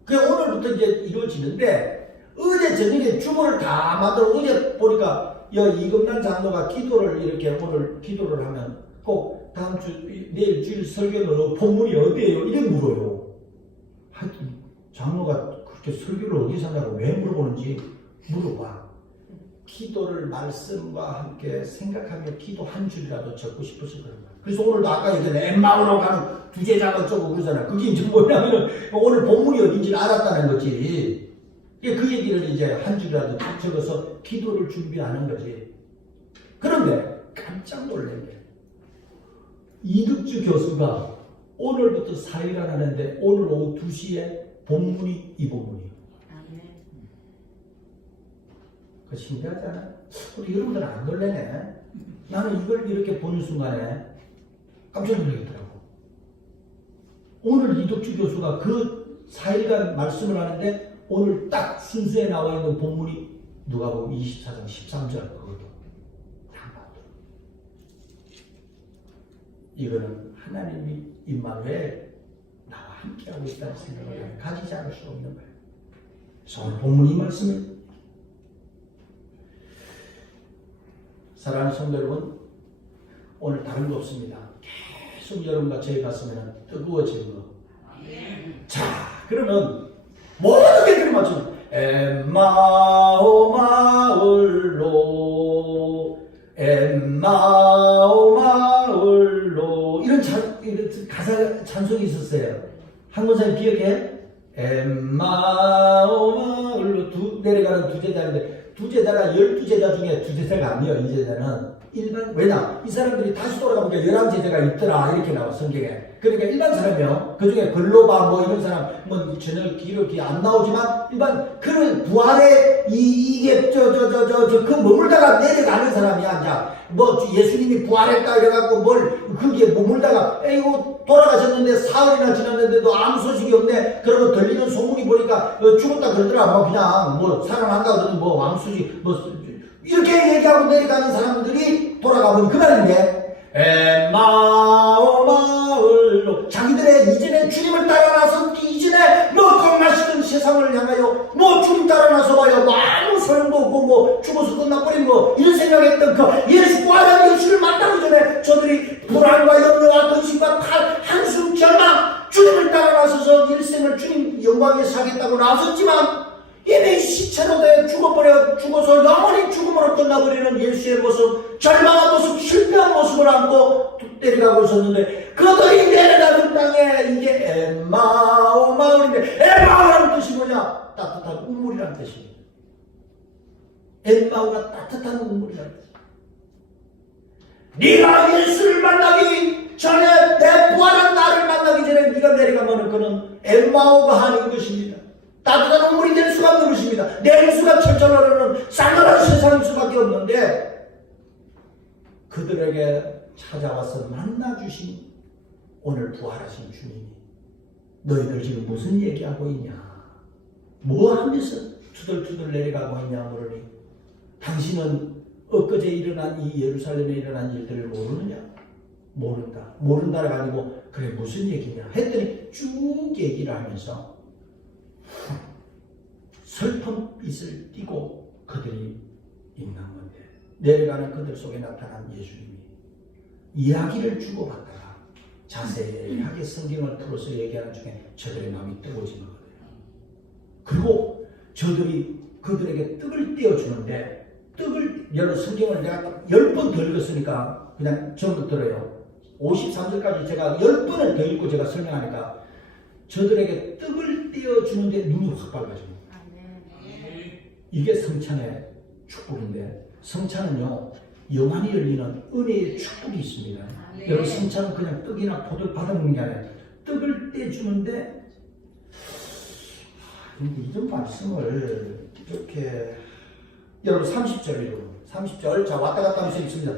그게 오늘부터 이제 이루어지는데, 어제 저녁에 주보를 다 만들어 어제 보니까 이금란 장로가 기도를 이렇게 오늘 기도를 하면 꼭 다음 주 내일 주일 설교는 본문이 어디예요? 이래 물어요. 하여튼 장로가 그렇게 설교를 어디서 하냐고 왜 물어보는지 물어봐. 기도를 말씀과 함께 생각하며 기도 한 줄이라도 적고 싶어서 그런 거야. 그래서 오늘도 아까 얘기했잖아. 엠마오로 가는 두 제자가 어쩌고 그러잖아. 그게 이제 뭐냐면 오늘 본문이 어딘지를 알았다는 거지. 그 얘기를 이제 한 줄이라도 적어서 기도를 준비하는 거지. 그런데 깜짝 놀란 게 이득주 교수가 오늘부터 4일간 하는데 오늘 오후 2시에 본문이 이 본문이에요. 그 신기하지 않아요? 우리 여러분들은 안 놀래네. 나는 이걸 이렇게 보는 순간에 깜짝 놀라겠더라고. 오늘 이덕주 교수가 그 4일간 말씀을 하는데 오늘 딱 순서에 나와 있는 본문이 누가복음 24장 13절 그것도 다 맞다. 이거는 하나님이 임마누엘 나와 함께하고 있다는 생각을 가지지 않을 수 없는 거예요. 그래서 오늘 본문 이 말씀을 사랑하는 성도 여러분, 오늘 다른 거 없습니다. 계속 여러분과 저희 가슴에는 뜨거워지는 거. 자, 그러면 모든 게 맞춰. 엠마오 마을로, 엠마오 마을로. 이런 가사 찬송이 있었어요. 한 권사님 기억해? 엠마오 마을로 내려가는 두 제자인데, 두 제자가 12제자 중에 두 제자가 아니에요. 이 제자는 일반, 왜냐? 이 사람들이 다시 돌아가보니까 11제자가 있더라. 이렇게 나와, 성경에. 그러니까 일반 사람이요. 그 중에 글로바 뭐 이런 사람, 뭐 전혀 기록이 안 나오지만, 일반, 그 부활에 이게 그 머물다가 내려가는 사람이야. 자, 뭐 예수님이 부활했다 이래갖고 뭘, 거기에 머물다가, 이거 돌아가셨는데 사흘이나 지났는데도 아무 소식이 없네. 그러고 들리는 소문이 보니까 죽었다 그러더라. 뭐 그냥 뭐 살아난다 그러더니 뭐 왕수지 뭐 이렇게 얘기하고 내려가는 사람들이 돌아가보니 그 말인데, 엠마오 마을로 자기들의 이전에 주님을 따라 나섰기 이전에 뭐 겁나시던 세상을 향하여 뭐 주님 따라 나서봐요 뭐 아무 소용도 없고 뭐 죽어서 끝나버린 거 이런 생각했던 그 예수 부활한 예수를 만나기 전에 저들이 불안과 염려와 근심과 한숨 절망 주님을 따라 나서서 일생을 주님 영광에 사겠다고 나섰지만 이미 시체로 돼 죽어서 영원히 죽음으로 끝나버리는 예수의 모습, 절망한 모습, 실패한 모습을 안고 내려가고 있었는데 그들이 내려가는 땅에 이게 엠마오 마을인데, 엠마오라는 뜻이 뭐냐? 따뜻한 우물이라는 뜻입니다. 엠마오가 따뜻한 우물이라는 뜻입니다. 네가 예수를 만나기 전에 내 부활한 나를 만나기 전에 네가 내려가면 그는 엠마오가 하는 것입니다. 따뜻한 우물이 될 수가 없는 것입니다. 냉수가 철철 흐르는 싸늘한 세상일 수밖에 없는데 그들에게 찾아와서 만나주신 오늘 부활하신 주님이 너희들 지금 무슨 얘기하고 있냐? 뭐 하면서 투덜투덜 내려가고 있냐 물으니 당신은 엊그제 일어난 이 예루살렘에 일어난 일들을 모르느냐? 모른다. 모른다라 가지고 그래 무슨 얘기냐 했더니 쭉 얘기를 하면서 슬픔빛을 띠고 그들이 있는 건데 내려가는 그들 속에 나타난 예수님이 이야기를 주고받다가 자세하게 성경을 풀어서 얘기하는 중에 저들의 마음이 뜨거워지는 거예요. 그리고 저들이 그들에게 떡을 떼어주는데 떡을 여러 성경을 내가 10번 더 읽었으니까 그냥 전부 들어요. 53절까지 제가 10번을 더 읽고 제가 설명하니까 저들에게 떡을 떼어주는데 눈이 확 밝아집니다. 이게 성찬의 축복인데 성찬은요 영원히 열리는 은혜의 축복이 있습니다. 여러분 성찬은 그냥 떡이나 포도를 받아먹는 게 아니라 떡을 떼주는데 이런 말씀을 이렇게 여러분 30절이요 30절 자 왔다 갔다 하면서 읽습니다.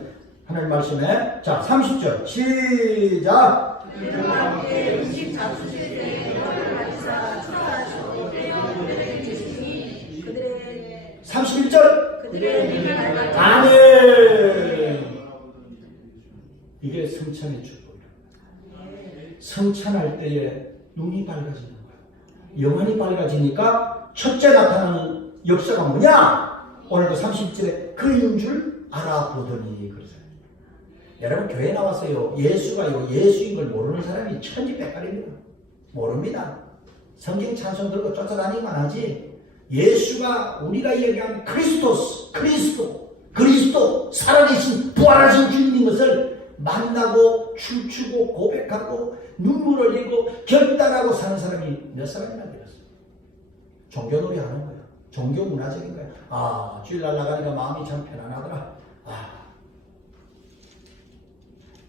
하나님 말씀에 자 30절 시작 그들과 함께 음식 잡수실 때 떡을 가지사 쳐가지고 떼어 그들에게 주시니 그들의 31절 그들의 눈이 밝아져 아멘. 이게 성찬의 축복이에요. 성찬할 때에 눈이 밝아지는 거예요. 영안이 밝아지니까 첫째 나타나는 역사가 뭐냐? 오늘도 30절에 그인 줄 알아보더니 그러세요. 여러분 교회 나와서요 예수가요 예수인 걸 모르는 사람이 천지백갈입니다. 모릅니다. 성경 찬송 들고 쫓아다니기만 하지 예수가 우리가 얘기하는 그리스도 살아계신 부활하신 주님인 것을 만나고 춤추고 고백하고 눈물 흘리고 결단하고 사는 사람이 몇 사람이나 되었어요. 종교놀이 하는 거예요. 종교 문화적인 거예요. 아 주일날 나가니까 마음이 참 편안하더라.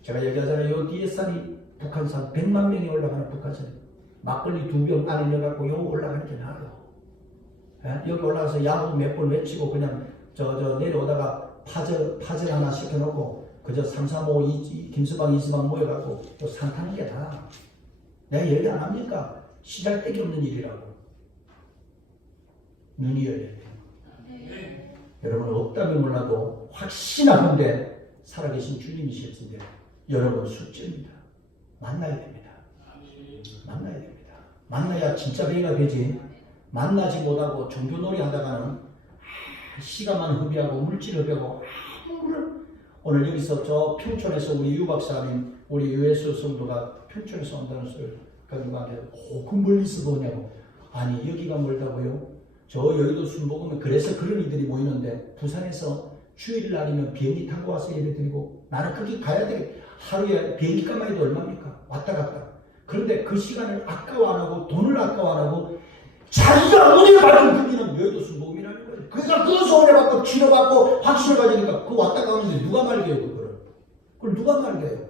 제가 얘기하잖아요. 요 뒤에 산이 북한산 100만 명이 올라가는 북한산 막걸리 2병 안에 넣어갖고 요 올라가는 게 나아요. 여기 올라가서 야구 몇 번 외치고 그냥 저 내려오다가 파전 하나 시켜놓고 그저 3, 3, 5, 김서방, 이서방 모여갖고 또 산 타는 게 다. 내가 얘기 안 합니까? 시잘데기 없는 일이라고. 눈이 열려야 돼요. 여러분 없다면 몰라도 확신하건대 살아계신 주님이실 텐데 여러분 숙제입니다. 만나야 됩니다. 만나야 됩니다. 만나야 진짜 배가 되지. 만나지 못하고 종교놀이 하다가는 시간만 허비하고 물질 허비하고 아무런 오늘 여기서 저 평촌에서 우리 유 박사님 우리 유해수 성도가 평촌에서 온다는 소리를 누가 그 멀리서 오냐고. 아니 여기가 멀다고요? 저 여의도 순복음에 그래서 그런 이들이 모이는데 부산에서 주일 날이면 비행기 타고 와서 예배드리고 나는 거기 가야 돼. 하루에 비행기 값만 해도 얼마입니까? 왔다 갔다. 그런데 그 시간을 아까워 안 하고 돈을 아까워 안 하고 자기가 은혜 받은 분이는 여의도 순복음이라는 거예요. 그러니까 그 소원에 받고 치료받고 확신을 가지니까 그 왔다 가는데 누가 말겨요 그거를? 그걸 누가 말겨요?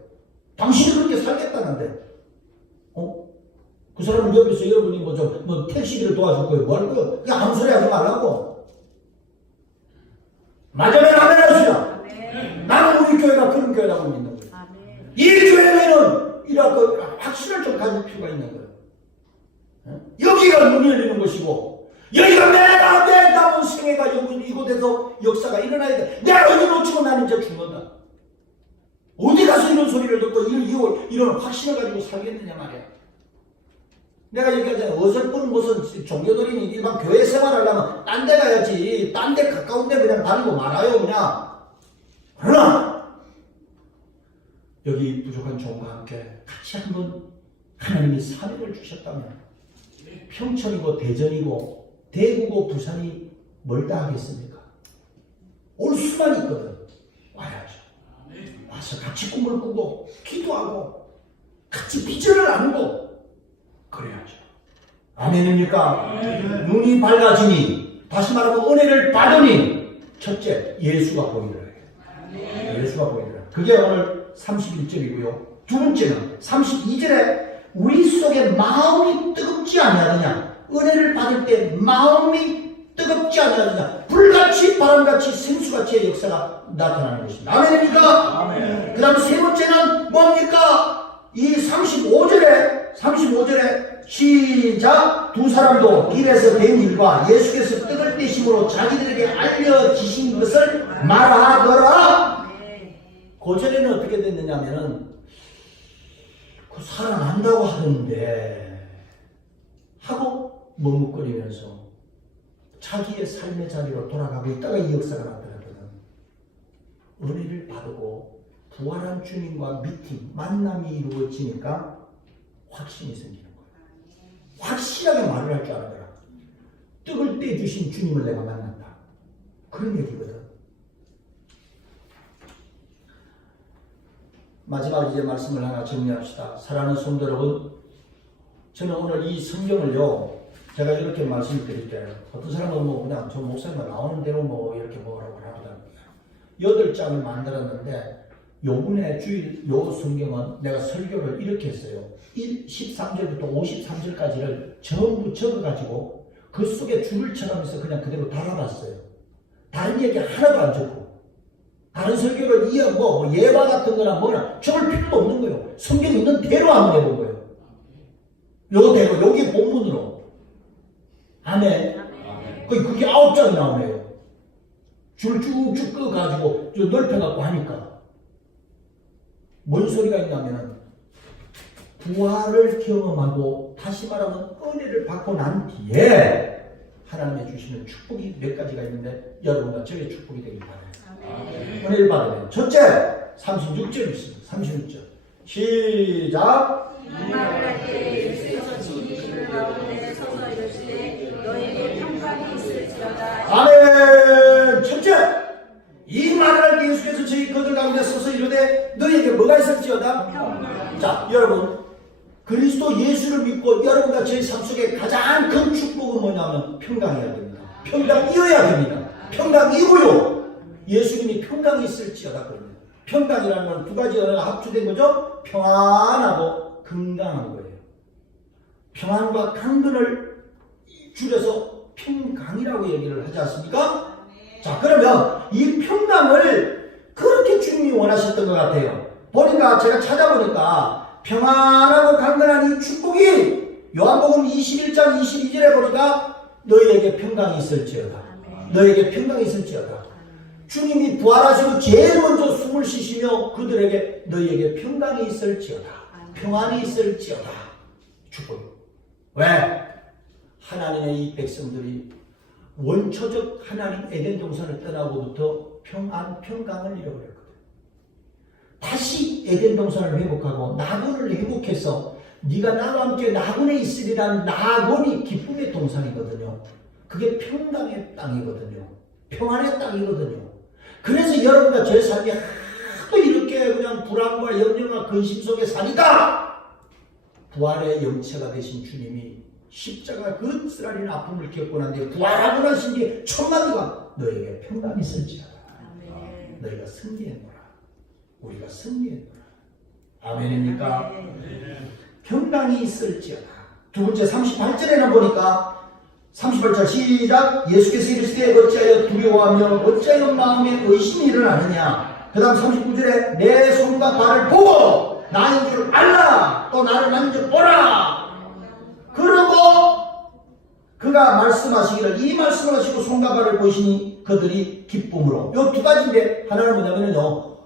당신이 그렇게 살겠다는데 그 사람은 옆에서 여러분이 뭐 택시비를 도와줄 거예요. 뭐 할 거예요? 그냥 아무 소리 하지 말라고. 맞아요. 아멘 하시라. 나는 우리 교회가 그런 교회라고 믿는 거예요. 이 교회는 이라고 확신을 좀 가질 필요가 있는 거예요. 여기가 눈이 열리는 것이고 여기가 내 남은 생애가 이곳에서 역사가 일어나야 돼. 내가 여기 놓치고 나는 이제 죽는다. 어디 가서 이런 소리를 듣고 이런 확신을 가지고 살겠느냐 말이야. 내가 얘기하잖아요. 어설픈 무슨 종교들이 일반 교회 생활하려면 딴 데 가야지. 딴 데 가까운 데 그냥 다니고 말아요 그냥. 그러나 여기 부족한 종과 함께 같이 한번 하나님이 사명을 주셨다면 평촌이고 대전이고 대구고 부산이 멀다 하겠습니까? 올 수만 있거든. 와야죠. 와서 같이 꿈을 꾸고 기도하고 같이 비전을 나누고 그래야죠. 아멘입니까? 눈이 밝아지니 다시 말하면 은혜를 받으니 첫째 예수가 보이더라. 예수가 보이더라. 그게 오늘 31절이고요. 두 번째는 32절에 우리 속에 마음이 뜨겁지 아니하느냐. 은혜를 받을 때 마음이 뜨겁지 아니하느냐. 불같이 바람같이 생수같이의 역사가 나타나는 것입니다. 아멘입니까? 아멘. 그 다음 세 번째는 뭡니까? 이 35절에 시작. 두 사람도 길에서 된 일과 예수께서 떡을 떼심으로 자기들에게 알려지신 것을 말하더라. 그 전에는 어떻게 됐느냐면은 그 살아난다고 하던데 하고 머뭇거리면서 자기의 삶의 자리로 돌아가고 있다가 이 역사가 나타나거든. 은혜를 받고 부활한 주님과 미팅, 만남이 이루어지니까 확신이 생기는 거야. 확실하게 말을 할 줄 알아라. 떡을 떼주신 주님을 내가 만난다. 그런 얘기거든. 마지막 이제 말씀을 하나 정리합시다. 사랑하는 성도 여러분, 저는 오늘 이 성경을요, 제가 이렇게 말씀을 드릴게요. 어떤 사람은 뭐 그냥 저 목사님 나오는 대로 뭐 이렇게 뭐라고 하거든요. 8장을 만들었는데 요번에 주일 요 성경은 내가 설교를 이렇게 했어요. 13절부터 53절까지를 전부 적어가지고 그 속에 줄을 쳐가면서 그냥 그대로 달아놨어요. 다른 얘기 하나도 안 적고 다른 설교를 뭐 예화 같은 거나 뭐나 적을 필요도 없는 거예요. 성경 있는 대로 한번 해본 거예요. 요대로 여기 본문으로. 아멘. 그게 9장이 나오네요. 줄 쭉쭉 꺼가지고 넓혀갖고 하니까 뭔 소리가 있냐면 부활을 경험하고 다시 말하면 은혜를 받고 난 뒤에 하나님의 주시는 축복이 몇 가지가 있는데 여러분과 저의 축복이 되길 바라요. 은혜를 받으면 첫째 36절 있습니다. 36절 시작. 이 말을 할 때 예수께서 친히 그들 가운데 서서 이르시되 너에게 평강이 있을지어다. 아멘. 첫째, 이 말을 할 때 예수께서 저희 그들 가운데 서서 이르되 너에게 뭐가 있을지어다. 자, 여러분 그리스도 예수를 믿고 여러분과 제 삶 속에 가장 큰 축복은 뭐냐면 평강이어야 됩니다. 평강이어야 됩니다. 평강이고요. 예수님이 평강이 있을지어다 그럽니다. 평강이라는 건 두 가지 언어가 합주된 거죠. 평안하고 건강한 거예요. 평안과 강건을 줄여서 평강이라고 얘기를 하지 않습니까? 자, 그러면 이 평강을 그렇게 주님이 원하셨던 것 같아요. 보니까 제가 찾아보니까 평안하고 강건한 이 축복이 요한복음 21장 22절에 보니까 너희에게 평강이 있을지어다. 너희에게 평강이 있을지어다. 주님이 부활하시고 제일 먼저 숨을 쉬시며 그들에게 너희에게 평강이 있을지어다. 평안이 있을지어다. 축복. 왜? 하나님의 이 백성들이 원초적 하나님 에덴 동산을 떠나고부터 평강을 잃어버렸거든. 다시 에덴 동산을 회복하고 낙원을 회복해서 네가 나와 함께 낙원에 있으리란 낙원이 기쁨의 동산이거든요. 그게 평강의 땅이거든요. 평안의 땅이거든요. 그래서 여러분과 제 삶이 하도 이렇게 그냥 불안과 염려와 근심 속에 사니까 부활의 영체가 되신 주님이 십자가 그 쓰라린 아픔을 겪고 난 뒤에 부활하고 나신 뒤에 첫 마디가 너에게 평강이 있을지어다. 너희가 승리했노라. 우리가 승리했노라. 아멘입니까? 평강이 있을지어다. 두 번째 38절에는 보니까 38절 시작. 예수께서 이르시되 어찌하여 두려워하며 어찌하여 마음에 의심이 일어나느냐. 그 다음 39절에 내 손과 발을 보고 나인 줄 알라. 또 나를 만져보라. 그러고 그가 말씀하시기를 이 말씀을 하시고 손과 발을 보시니 그들이 기쁨으로. 요 두 가지인데 하나는 뭐냐면요,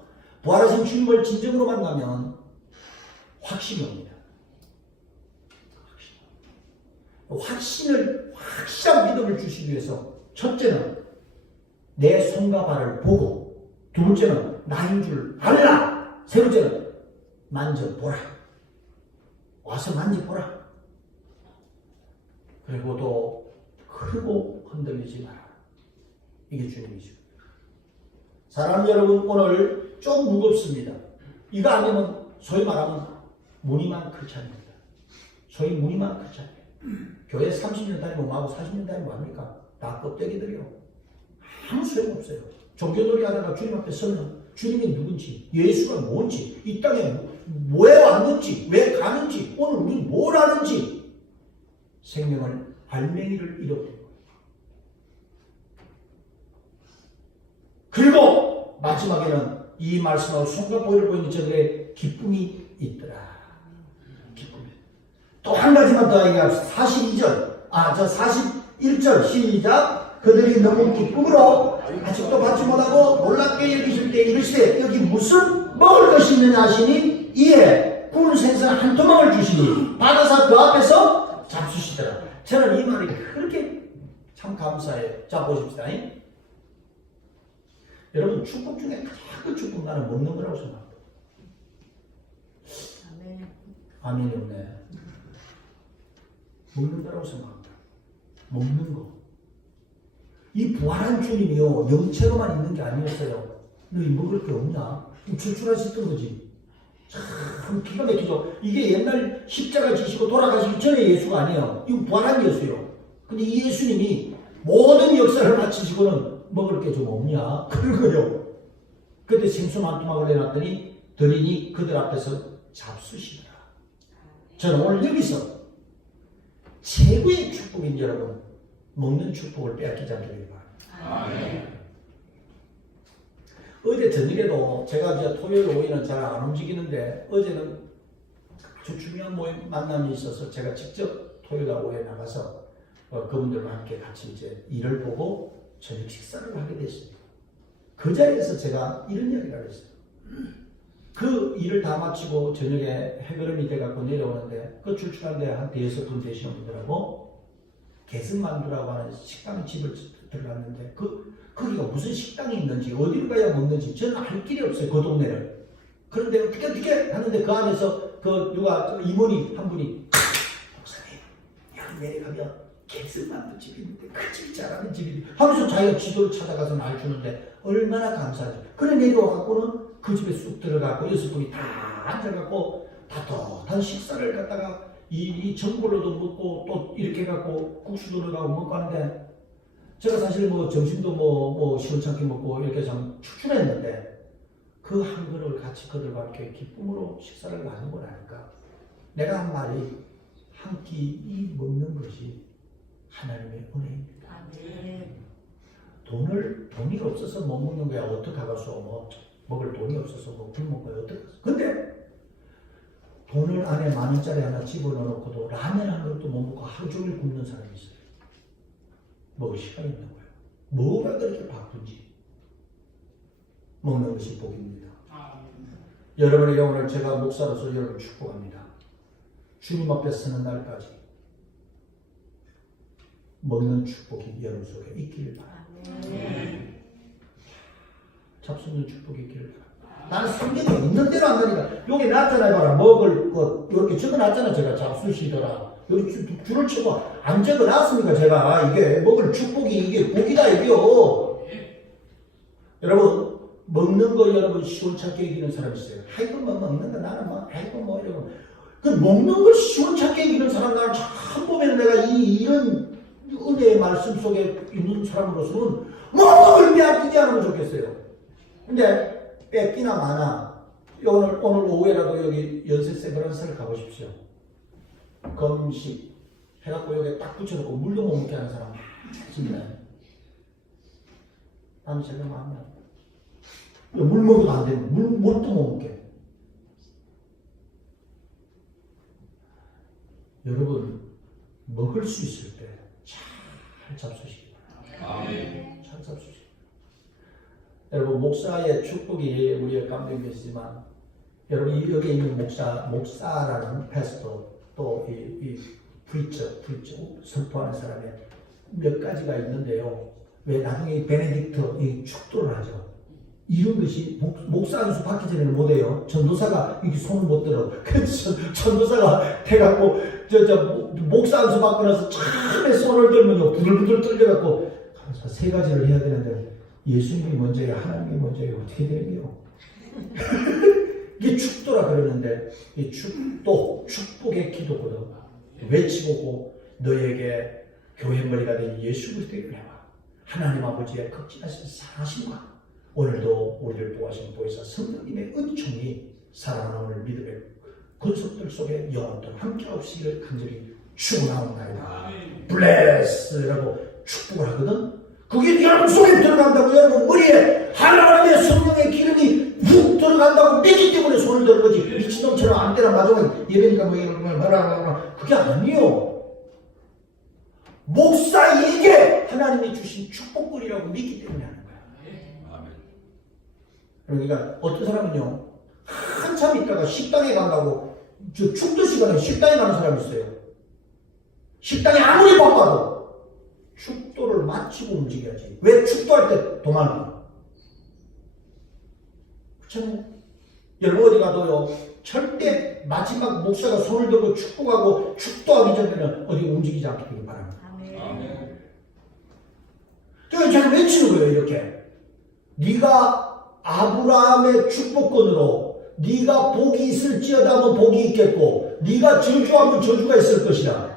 부활하신 주님을 진정으로 만나면 확신이 옵니다. 확실한 믿음을 주시기 위해서 첫째는 내 손과 발을 보고, 두 번째는 나인 줄 알라, 세 번째는 만져보라. 와서 만져보라. 그리고 또 크고 흔들리지 마라. 이게 주님이죠. 사랑하는 여러분, 오늘 좀 무겁습니다. 이거 아니면 소위 말하면 무늬만 크차입니다. 소위 무늬만 크차입니다. 교회 30년 다니고 뭐하고 40년 다니고 뭐합니까? 다 껍데기들이요. 아무 소용없어요. 종교놀이 하다가 주님 앞에 서면 주님이 누군지, 예수가 뭔지, 이 땅에 왜 왔는지, 왜 가는지, 오늘 우리 뭘 하는지 생명을 알맹이를 잃어버린 거예요. 그리고 마지막에는 이 말씀하고 손과 보이를 보이는 저들의 기쁨이 있더라. 기쁨이. 또 한 가지만 더 얘기합시다. 41절 시작. 그들이 너무 기쁨으로 아직도 받지 못하고 놀랍게 여기실 때 이르시되 여기 무슨 먹을 것이 있느냐 하시니 이에 구운 생선 한 토막을 주시니 받아서 그 앞에서 잡수시더라. 저는 이 말이 그렇게 참 감사해요. 자, 보십시다. 여러분, 축복 중에 가장 큰 축복 나는 먹는 거라고 생각합니다. 아멘. 아멘이 없네. 먹는 거라고 생각합니다. 먹는 거. 이 부활한 주님이요, 영체로만 있는 게 아니었어요. 너희 먹을 게 없냐? 출출하셨던 거지. 참 기가 막히죠. 이게 옛날 십자가 지시고 돌아가시기 전에 예수가 아니에요. 이거 부활한 예수예요. 근데 이 예수님이 모든 역사를 마치시고는 먹을 게 좀 없냐? 그런 거요. 그때 생선 한 토막을 내놨더니 드리니 그들 앞에서 잡수시더라. 저는 오늘 여기서 최고의 축복인 여러분, 먹는 축복을 빼앗기지 않게 되길 바랍니다. 어제 저녁에도 제가 이제 토요일 오후에는 잘 안 움직이는데 어제는 아주 중요한 모임 만남이 있어서 제가 직접 토요일 오후에 나가서 그분들과 함께 같이 이제 일을 보고 저녁 식사를 하게 됐습니다. 그 자리에서 제가 이런 이야기를 했어요. 그 일을 다 마치고 저녁에 해그름이 돼갖고 내려오는데 그 출출한데 한 5분 되시는 분들하고 개슴만두라고 하는 식당 집을 들어갔는데 거기가 무슨 식당이 있는지 어디로 가야 먹는지 저는 알 길이 없어요. 그 동네를. 그런데 어떻게 하는데 그 안에서 그 누가 이모니 한 분이 목사님 여기 내려가면 개슴만두 집이 있는데 그 집 잘하는 집이 하면서 자기가 지도를 찾아가서 날 주는데 얼마나 감사하죠. 그래 내려와갖고는 그 집에 쑥 들어가고 6분이 다 앉아갖고 따뜻한 식사를 갖다가 이 전골로도 먹고 또 이렇게 갖고 국수도 넣어가고 먹고 하는데 제가 사실 뭐 점심도 뭐 시원찮게 먹고 이렇게 참 출출했는데 그 한 그릇을 같이 그들과 함께 기쁨으로 식사를 나누고 나니까 내가 한 말이 한 끼 먹는 것이 하나님의 은혜입니다. 돈이 없어서 못 먹는 거야 어떡하겠어. 뭐 먹을 돈이 없어서 뭐 굶는 거야 어떡하겠어. 근데 돈을 안에 10,000원짜리 하나 집어넣어놓고도 라면 한 그릇도 못 먹고 하루 종일 굶는 사람이 있어요. 먹을 시간이 있는 거예요. 뭐가 그렇게 바쁜지 먹는 것이 복입니다. 여러분에게 오늘 제가 목사로서 여러분을 축복합니다. 주님 앞에 서는 날까지 먹는 축복이 여러분 속에 있기를 바랍니다. 잡수는 축복이 있기를 바랍니다. 나는 성경에 있는 대로 한다니까. 여기 놨잖아요. 봐라. 먹을 것 이렇게 적어놨잖아. 제가 잡수시더라. 여기 줄을 치고 안 적어놨습니까? 제가 이게 먹을 축복이 이게 복이다 이게요. 여러분 먹는 거 여러분 시원찮게 이기는 사람 있어요. 아이고 뭐 먹는 거 나는 뭐 아이고 뭐 이러고 그 먹는 걸 시원찮게 이기는 사람 나는 참 보면 내가 이런 은혜의 말씀 속에 있는 사람으로서는 먹을 빼앗기지 않으면 좋겠어요. 근데 뺏기나 마나 오늘 오후에라도 여기 연세세 브란스를 가보십시오. 검식 해갖고 여기 딱 붙여놓고 물도 못 먹게 하는 사람 많습니다. 나는 제가 마음에 물 먹어도 안 되는 물도 못 먹게. 여러분 먹을 수 있을 때 잘 잡수시기 바랍니다. 잘 잡수시기 바랍니다. 여러분 목사의 축복이 우리의 감동이지만 여러분 여기 있는 목사라는 패스터 또 이 프리처 선포하는 사람의 몇 가지가 있는데요. 왜 나중에 베네딕트 이 축도를 하죠. 이런 것이 목사 안수 받기 전에는 못해요. 전도사가 이렇게 손을 못 들어. 그래서 전도사가 돼갖고 목사 안수 받고 나서 처음에 손을 들면요 부들부들 떨려갖고 가면서 3가지를 해야 되는데 예수님이 먼저야 하나님이 먼저야 어떻게 되는데요? 이게 축도라 그러는데 이 축도 축복의 기도거든. 외치고 너에게 교회 머리가 된 예수 그리스도를 해봐. 하나님 아버지의 극진하신 사랑하심과 오늘도 우리를 도와주신 보혜사 성령님의 은총이 사랑하는 오늘 믿음의 권속들 속에 영원토록 함께 없이를 간절히 축원하옵나이다. 블레스라고 축복을 하거든. 그게 여러분 속에 들어간다고. 여러분 머리에 하나님의 성령의 기름이 훅 들어간다고 믿기 때문에 손을 드는 거지. 미친놈처럼 안 때나 맞으면 예배니까 뭐 이런 걸 말하라 그게 아니요. 목사에게 하나님이 주신 축복거리라고 믿기 때문에 하는 거야. 그러니까 어떤 사람은요 한참 있다가 식당에 간다고 저 축도 시간에 식당에 가는 사람이 있어요. 식당이 아무리 바빠도 축도를 마치고 움직여야지. 왜 축도할 때 도망가? 그렇잖아요. 여러분 어디 가도요. 절대 마지막 목사가 손을 들고 축복하고 축도하기 전에는 어디 움직이지 않게 되기 바랍니다. 아멘. 그래서 제가 외치는 거예요. 이렇게. 네가 아브라함의 축복권으로 네가 복이 있을지어다 하면 복이 있겠고 네가 저주하면 저주가 있을 것이다.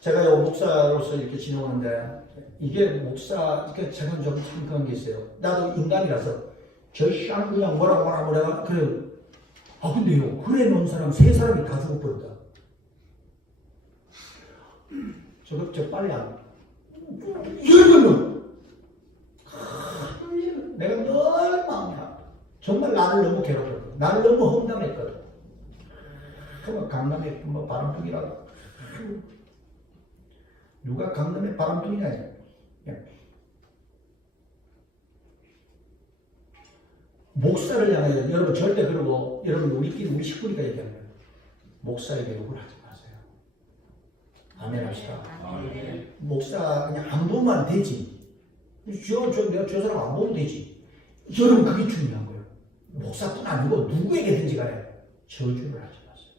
제가요 목사로서 이렇게 진행하는데 이게 목사 이렇게 제가 좀 참그한 게 있어요. 나도 인간이라서 저 쌍 그냥 뭐라 그래요. 아 근데요 그래 놓은 사람 세 사람이 다 죽어버렸다. 저 빨리 안 이러면 내가 늘 마음이 아파. 정말 나를 너무 괴롭혔거든. 나를 너무 험담했거든. 그만 강남에 뭐 바람둥이라고. 누가 강남에 바람둥이냐. 목사를 향하여 여러분 절대 그러고 여러분 우리 식구니까 얘기하는 거예요. 목사에게 욕을 하지 마세요. 아멘 합시다. 목사 그냥 안 보면 되지. 내가 저 사람 안 보면 되지. 여러분 그게 중요한 거예요. 목사뿐 아니고 누구에게든지 간에 저주를 하지 마세요.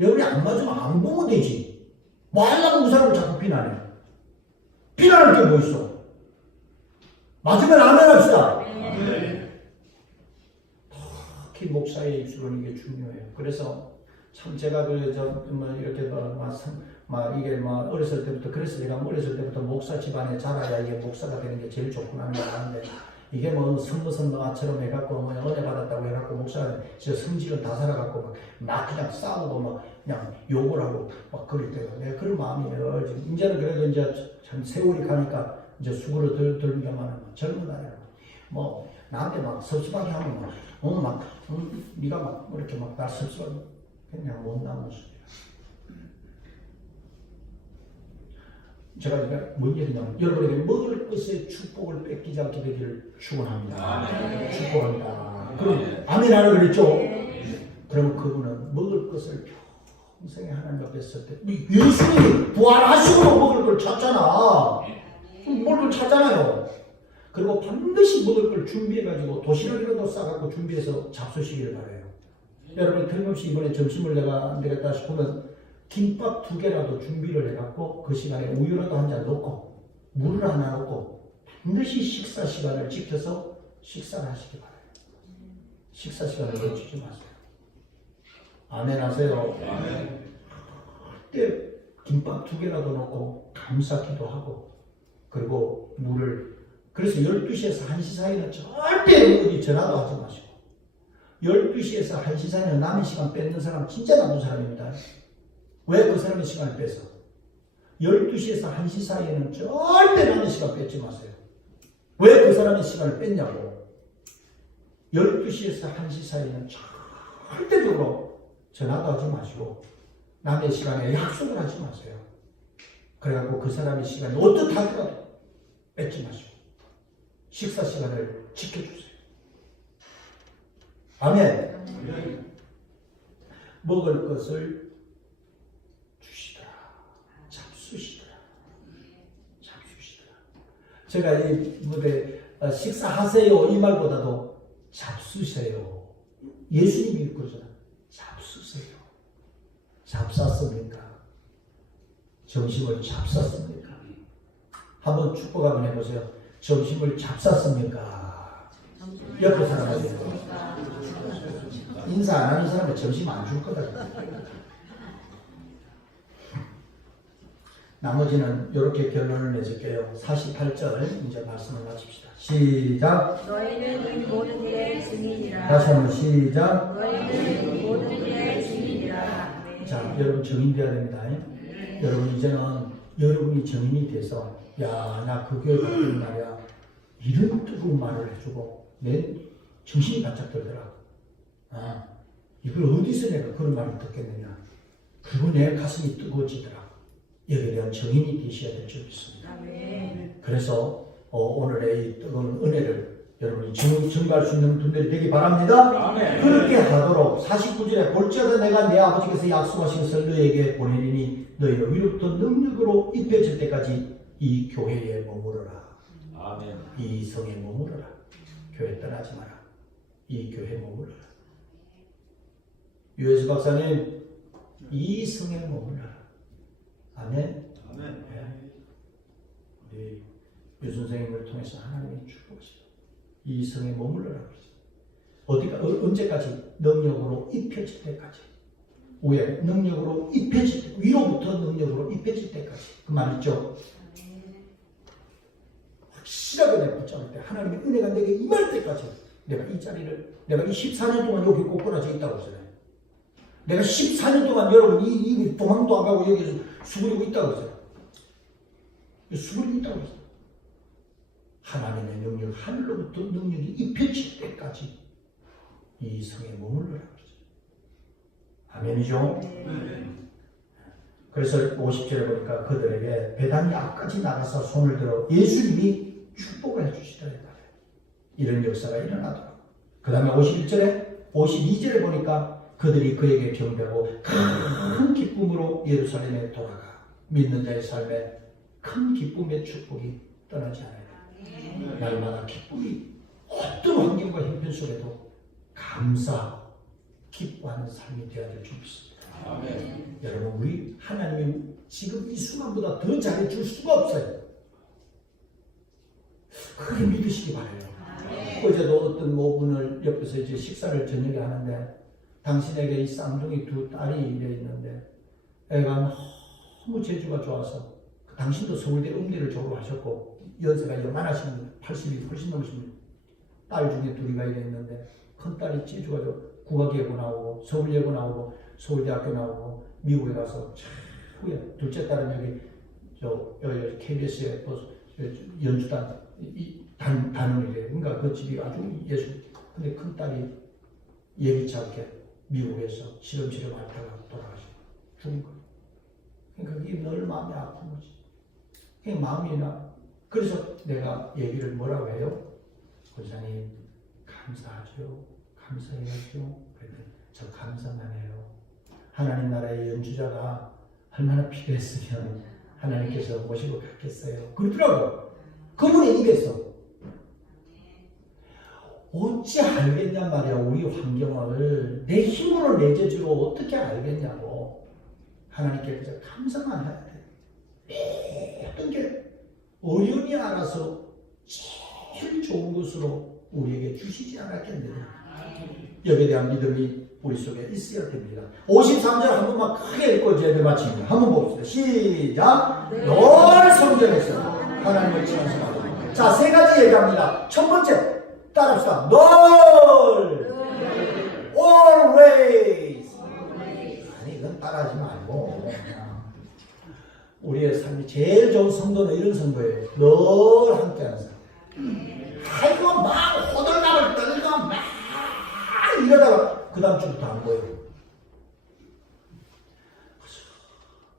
여러분이 안 맞으면 안 보면 되지. 뭐 하려고 그 사람을 자꾸 비난해. 비난할 게 뭐 있어. 맞으면 아멘 합시다. 특히 목사의 입술은 이게 중요해요. 그래서 참 제가 이렇게 이게 어렸을 때부터 그래서 내가 어렸을 때부터 목사 집안에 자라야 이게 목사가 되는 게 제일 좋구나 하는 걸 아는데 이게 선거선거처럼 해갖고 은혜 받았다고 해갖고 목사는 진짜 성질은 다 살아갖고 막 그냥 싸우고 그냥 욕을 하고 그럴 때가 내가 그런 마음이에요. 이제는 그래도 이제 참 세월이 가니까 이제 수고를 들면만 젊은 날에는 나한테 섭섭하게 하면 네가 이렇게 날 섭섭하게 그냥 못 나오는 소리야. 제가 뭔 얘기냐면 여러분에게 먹을 것의 축복을 뺏기지 않게 되기를 축원합니다. 축복합니다. 그럼 아멘 하라 그랬죠? 그러면 그분은 먹을 것을 평생에 하나님 앞에 있을 때 예수님이 부활하시고 먹을 걸 찾잖아. 먹을 걸 찾잖아요. 그리고 반드시 먹을 걸 준비해가지고 도시락이라도 싸갖고 준비해서 잡수시기를 바라요. 여러분 틀림없이 이번에 점심을 내가 안 되겠다 싶으면 김밥 2개라도 준비를 해갖고 그 시간에 우유라도 한 잔 넣고 물을 하나 넣고 반드시 식사 시간을 지켜서 식사를 하시기 바라요. 식사 시간을 놓치지 마세요. 아멘 하세요. 그때 김밥 2개라도 넣고 감사기도 하고 그리고 물을 그래서 12시에서 1시 사이는 절대 어디 전화도 하지 마시고 12시에서 1시 사이는 남의 시간 뺏는 사람 진짜 나쁜 사람입니다. 왜 그 사람의 시간을 뺏어? 12시에서 1시 사이에는 절대 남의 시간 뺏지 마세요. 왜 그 사람의 시간을 뺐냐고. 12시에서 1시 사이에는 절대적으로 전화도 하지 마시고 남의 시간에 약속을 하지 마세요. 그래갖고 그 사람의 시간이 어떻다더라도 뺏지 마시고 식사 시간을 지켜주세요. 아멘. 먹을 것을 주시더라. 잡수시더라. 제가 이 무대 식사하세요 이 말보다도 잡수세요. 예수님이 그러잖아요. 잡수세요. 잡쌌습니까? 점심을 잡쌌습니까? 한번 축복 한번 해보세요. 점심을 잡쌌습니까? 옆에 사람한테 인사 안 하는 사람은 점심 안 줄 거다. 나머지는 이렇게 결론을 내줄게요. 48절 이제 말씀을 마칩시다. 시작. 너희는 이 모든 일의 증인이라. 다시 한번 시작. 너희는 이 모든 일의 증인이라. 자, 여러분 증인되어야 됩니다. 여러분 이제는 여러분이 증인이 돼서 나 그 교회 갔더니 말이야 이런 뜨거운 말을 해주고 내 정신이 바짝 들더라. 이걸 어디서 내가 그런 말을 듣겠느냐. 그리고 내 가슴이 뜨거워지더라. 여기에 대한 증인이 되셔야 될 줄 믿습니다. 아멘. 그래서 오늘의 이 뜨거운 은혜를 여러분이 증거할 수 있는 분들이 되기 바랍니다. 아멘. 그렇게 하도록 49절에 볼지어다 내가 내 아버지께서 약속하신 것을 너희에게 보내리니 너희는 위로부터 능력으로 입혀질 때까지 이 교회에 머무르라. 아멘. 이 성에 머무르라. 교회 떠나지 마라. 이 교회에 머무르라. 유혜수 박사님 이 성에 머무르라. 아멘. 아멘. 네. 우리 유 선생님을 통해서 하나님이 축복하시고 이 성에 머무르라 그러죠. 언제까지? 능력으로 입혀질 때까지. 왜? 능력으로 입혀질 때, 위로부터 능력으로 입혀질 때까지. 그 말 있죠? 확실하게 내가 붙잡을 때, 하나님의 은혜가 내게 임할 때까지 내가 이 자리를, 내가 이 14년 동안 여기 꼬꾸라져 있다고 했잖아요. 내가 14년 동안 여러분 이 도망도 안 가고 여기서 수그리고 있다고 했어요. 수그리고 있다고 했어요. 하나님의 능력, 하늘로부터 능력이 입혀질 때까지 이 성에 머물러라 그러죠. 아멘이죠? 그래서 50절에 보니까 그들에게 베다니 앞까지 나가서 손을 들어 예수님이 축복을 해주시더라. 이런 역사가 일어나더라고요. 그 다음에 52절에 보니까 그들이 그에게 경배하고 큰 기쁨으로 예루살렘에 돌아가 믿는 자의 삶에 큰 기쁨의 축복이 떠나지 않아요. 날마다 기쁨이 어떤 환경과 형편 속에도 감사, 기뻐하는 삶이 되어야 될 줄 믿습니다. 아멘. 여러분 우리 하나님이 지금 이 순간보다 더 잘해줄 수가 없어요. 그렇게 믿으시기 바라요. 어제도 어떤 모분을 옆에서 이제 식사를 저녁에 하는데 당신에게 이 쌍둥이 두 딸이 있는데 애가 너무 재주가 좋아서 당신도 서울대 음대를 졸업하셨고 연세가 요만하신 분 80이 훨씬 넘으신 분 딸 중에 둘이가 있는데 큰 딸이 재주가 좋고 국악예고 나오고 서울예고 나오고 서울대학교 나오고 미국에 가서 후에 둘째 딸은 여기 KBS에 연주단 단원이래. 그러니까 그 집이 아주 예술. 근데 큰 딸이 예기치 않게 미국에서 실험치료 하다가 돌아가시고 죽은 거예요. 그러니까 그게 늘 마음이 아픈 거지. 그냥 마음이나. 그래서 내가 얘기를 뭐라고 해요? 권사님 감사하죠. 감사해야죠. 그랬더니 저 감사만 해요. 하나님 나라의 연주자가 얼마나 필요했으면 하나님께서 모시고 갔겠어요. 그러더라고. 그분의 입에서. 어찌 알겠냔 말이야. 우리 환경을 내 힘으로 내 재주로 어떻게 알겠냐고. 하나님께 그저 감사만 해야 돼. 어떤 게 어련히 알아서 제일 좋은 것으로 우리에게 주시지 않았겠느냐. 여기에 대한 믿음이 우리 속에 있어야 됩니다. 53절 한 번만 크게 읽고 이제 마칩니다. 한번 봅시다. 시작. 늘 성전에서 하나님을 찬송하고. 자, 세 가지 얘기합니다. 첫 번째 따라합시다. 늘 always. 아니 이건 따라하지 말고 우리의 삶이 제일 좋은 성도는 이런 성도예요. 늘 함께하는 사람. 아이고 막 호들갑을 떨고 막 이러다가 그 다음 주부터 안 보여요.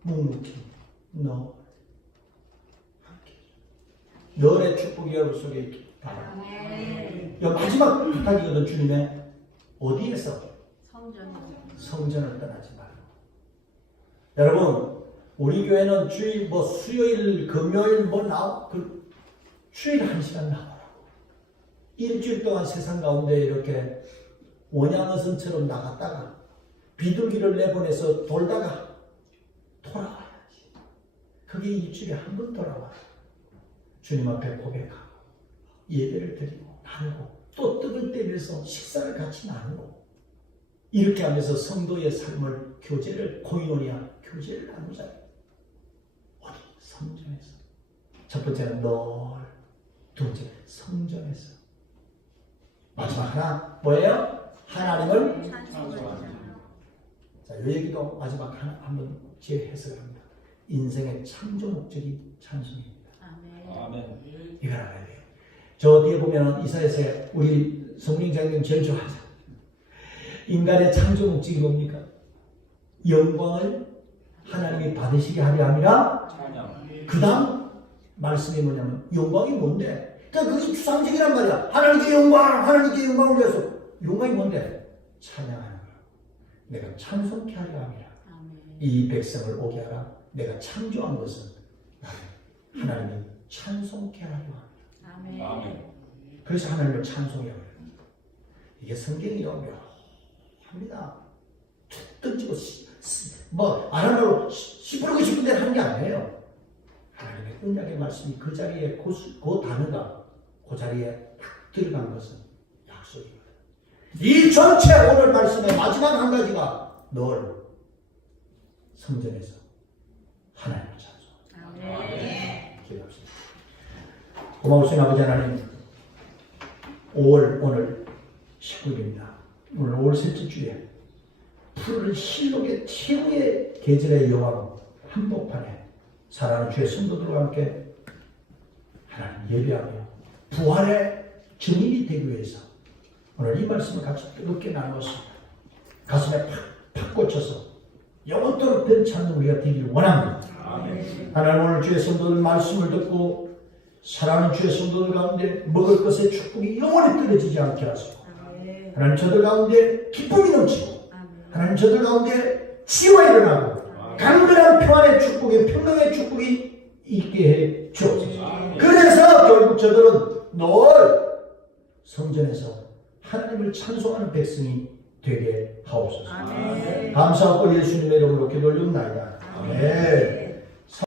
묵묵히 너 함께 너의 축복이 여러분 속에 있기 바랍니다. 마지막 부탁이거든. 주님의 어디에서? 성전을 떠나지 말고. 여러분 우리 교회는 주일 수요일 금요일 주일 1시간 나오라고. 일주일 동안 세상 가운데 이렇게 원양어선처럼 나갔다가 비둘기를 내보내서 돌다가 돌아와야지. 그게 일주일에 한 번 돌아와. 주님 앞에 고백하고 예배를 드리고 나누고 또 떡을 떼면서 식사를 같이 나누고 이렇게 하면서 성도의 삶을 코이노니아 교제를 나누자. 어디? 성전에서. 첫 번째는 두 번째 성전에서. 마지막 하나 뭐예요? 하나님을 찬송하자. 자, 이 얘기도 마지막 한번 해석합니다. 인생의 창조 목적이 찬송입니다. 아멘. 이걸 알아야 돼요. 저 뒤에 보면 이사야서에 우리 성령장님 제일 좋아하죠. 인간의 창조 목적이 뭡니까? 영광을 하나님이 받으시게 하려 함이라. 찬양. 그 다음 말씀이 뭐냐면 영광이 뭔데? 그게 추상적이란 말이야. 하나님께 영광, 하나님께 영광을 위해서. 영광이 뭔데? 찬양하는 거야. 내가 찬송케 하려 합니다. 이 백성을 오게 하라. 내가 창조한 것은 하나님이 찬송케 하려 합니다. 아멘. 그래서 하나님을 찬송해요. 이게 성경이요. 묘합니다. 툭 던지고 안 하려고 시부르고 싶은 대로 하는 게 아니에요. 하나님의 언약의 말씀이 그 자리에 그 단어가 그 자리에 딱 들어간 것은 약속입니다. 이 전체 오늘 말씀의 마지막 한 가지가 늘 성전에서 하나님을 찬송합니다. 기도합시다. 고마우신 아버지 하나님, 5월 오늘 19일입니다. 오늘 5월 셋째 주에 푸른 실록의 최후의 계절의 여왕 한복판에 사랑하는 주의 성도들과 함께 하나님 예배하며 부활의 증인이 되기 위해서 오늘 이 말씀을 같이 뜨겁게 나누었습니다. 가슴에 팍팍 꽂혀서 영원토록 변치 않는 우리가 되기를 원합니다. 아멘. 하나님 오늘 주의 성도들 말씀을 듣고 사랑하는 주의 성도들 가운데 먹을 것의 축복이 영원히 떨어지지 않게 하시고 하나님 저들 가운데 기쁨이 넘치고 하나님 저들 가운데 치유가 일어나고 강건한 평안의 축복이 평강의 축복이 있게 해 주옵소서. 그래서 결국 저들은 늘 성전에서 하나님을 찬송하는 백성이 되게 하옵소서. 감사하고 예수님의 이름으로 기도 올리옵나이다. 아멘.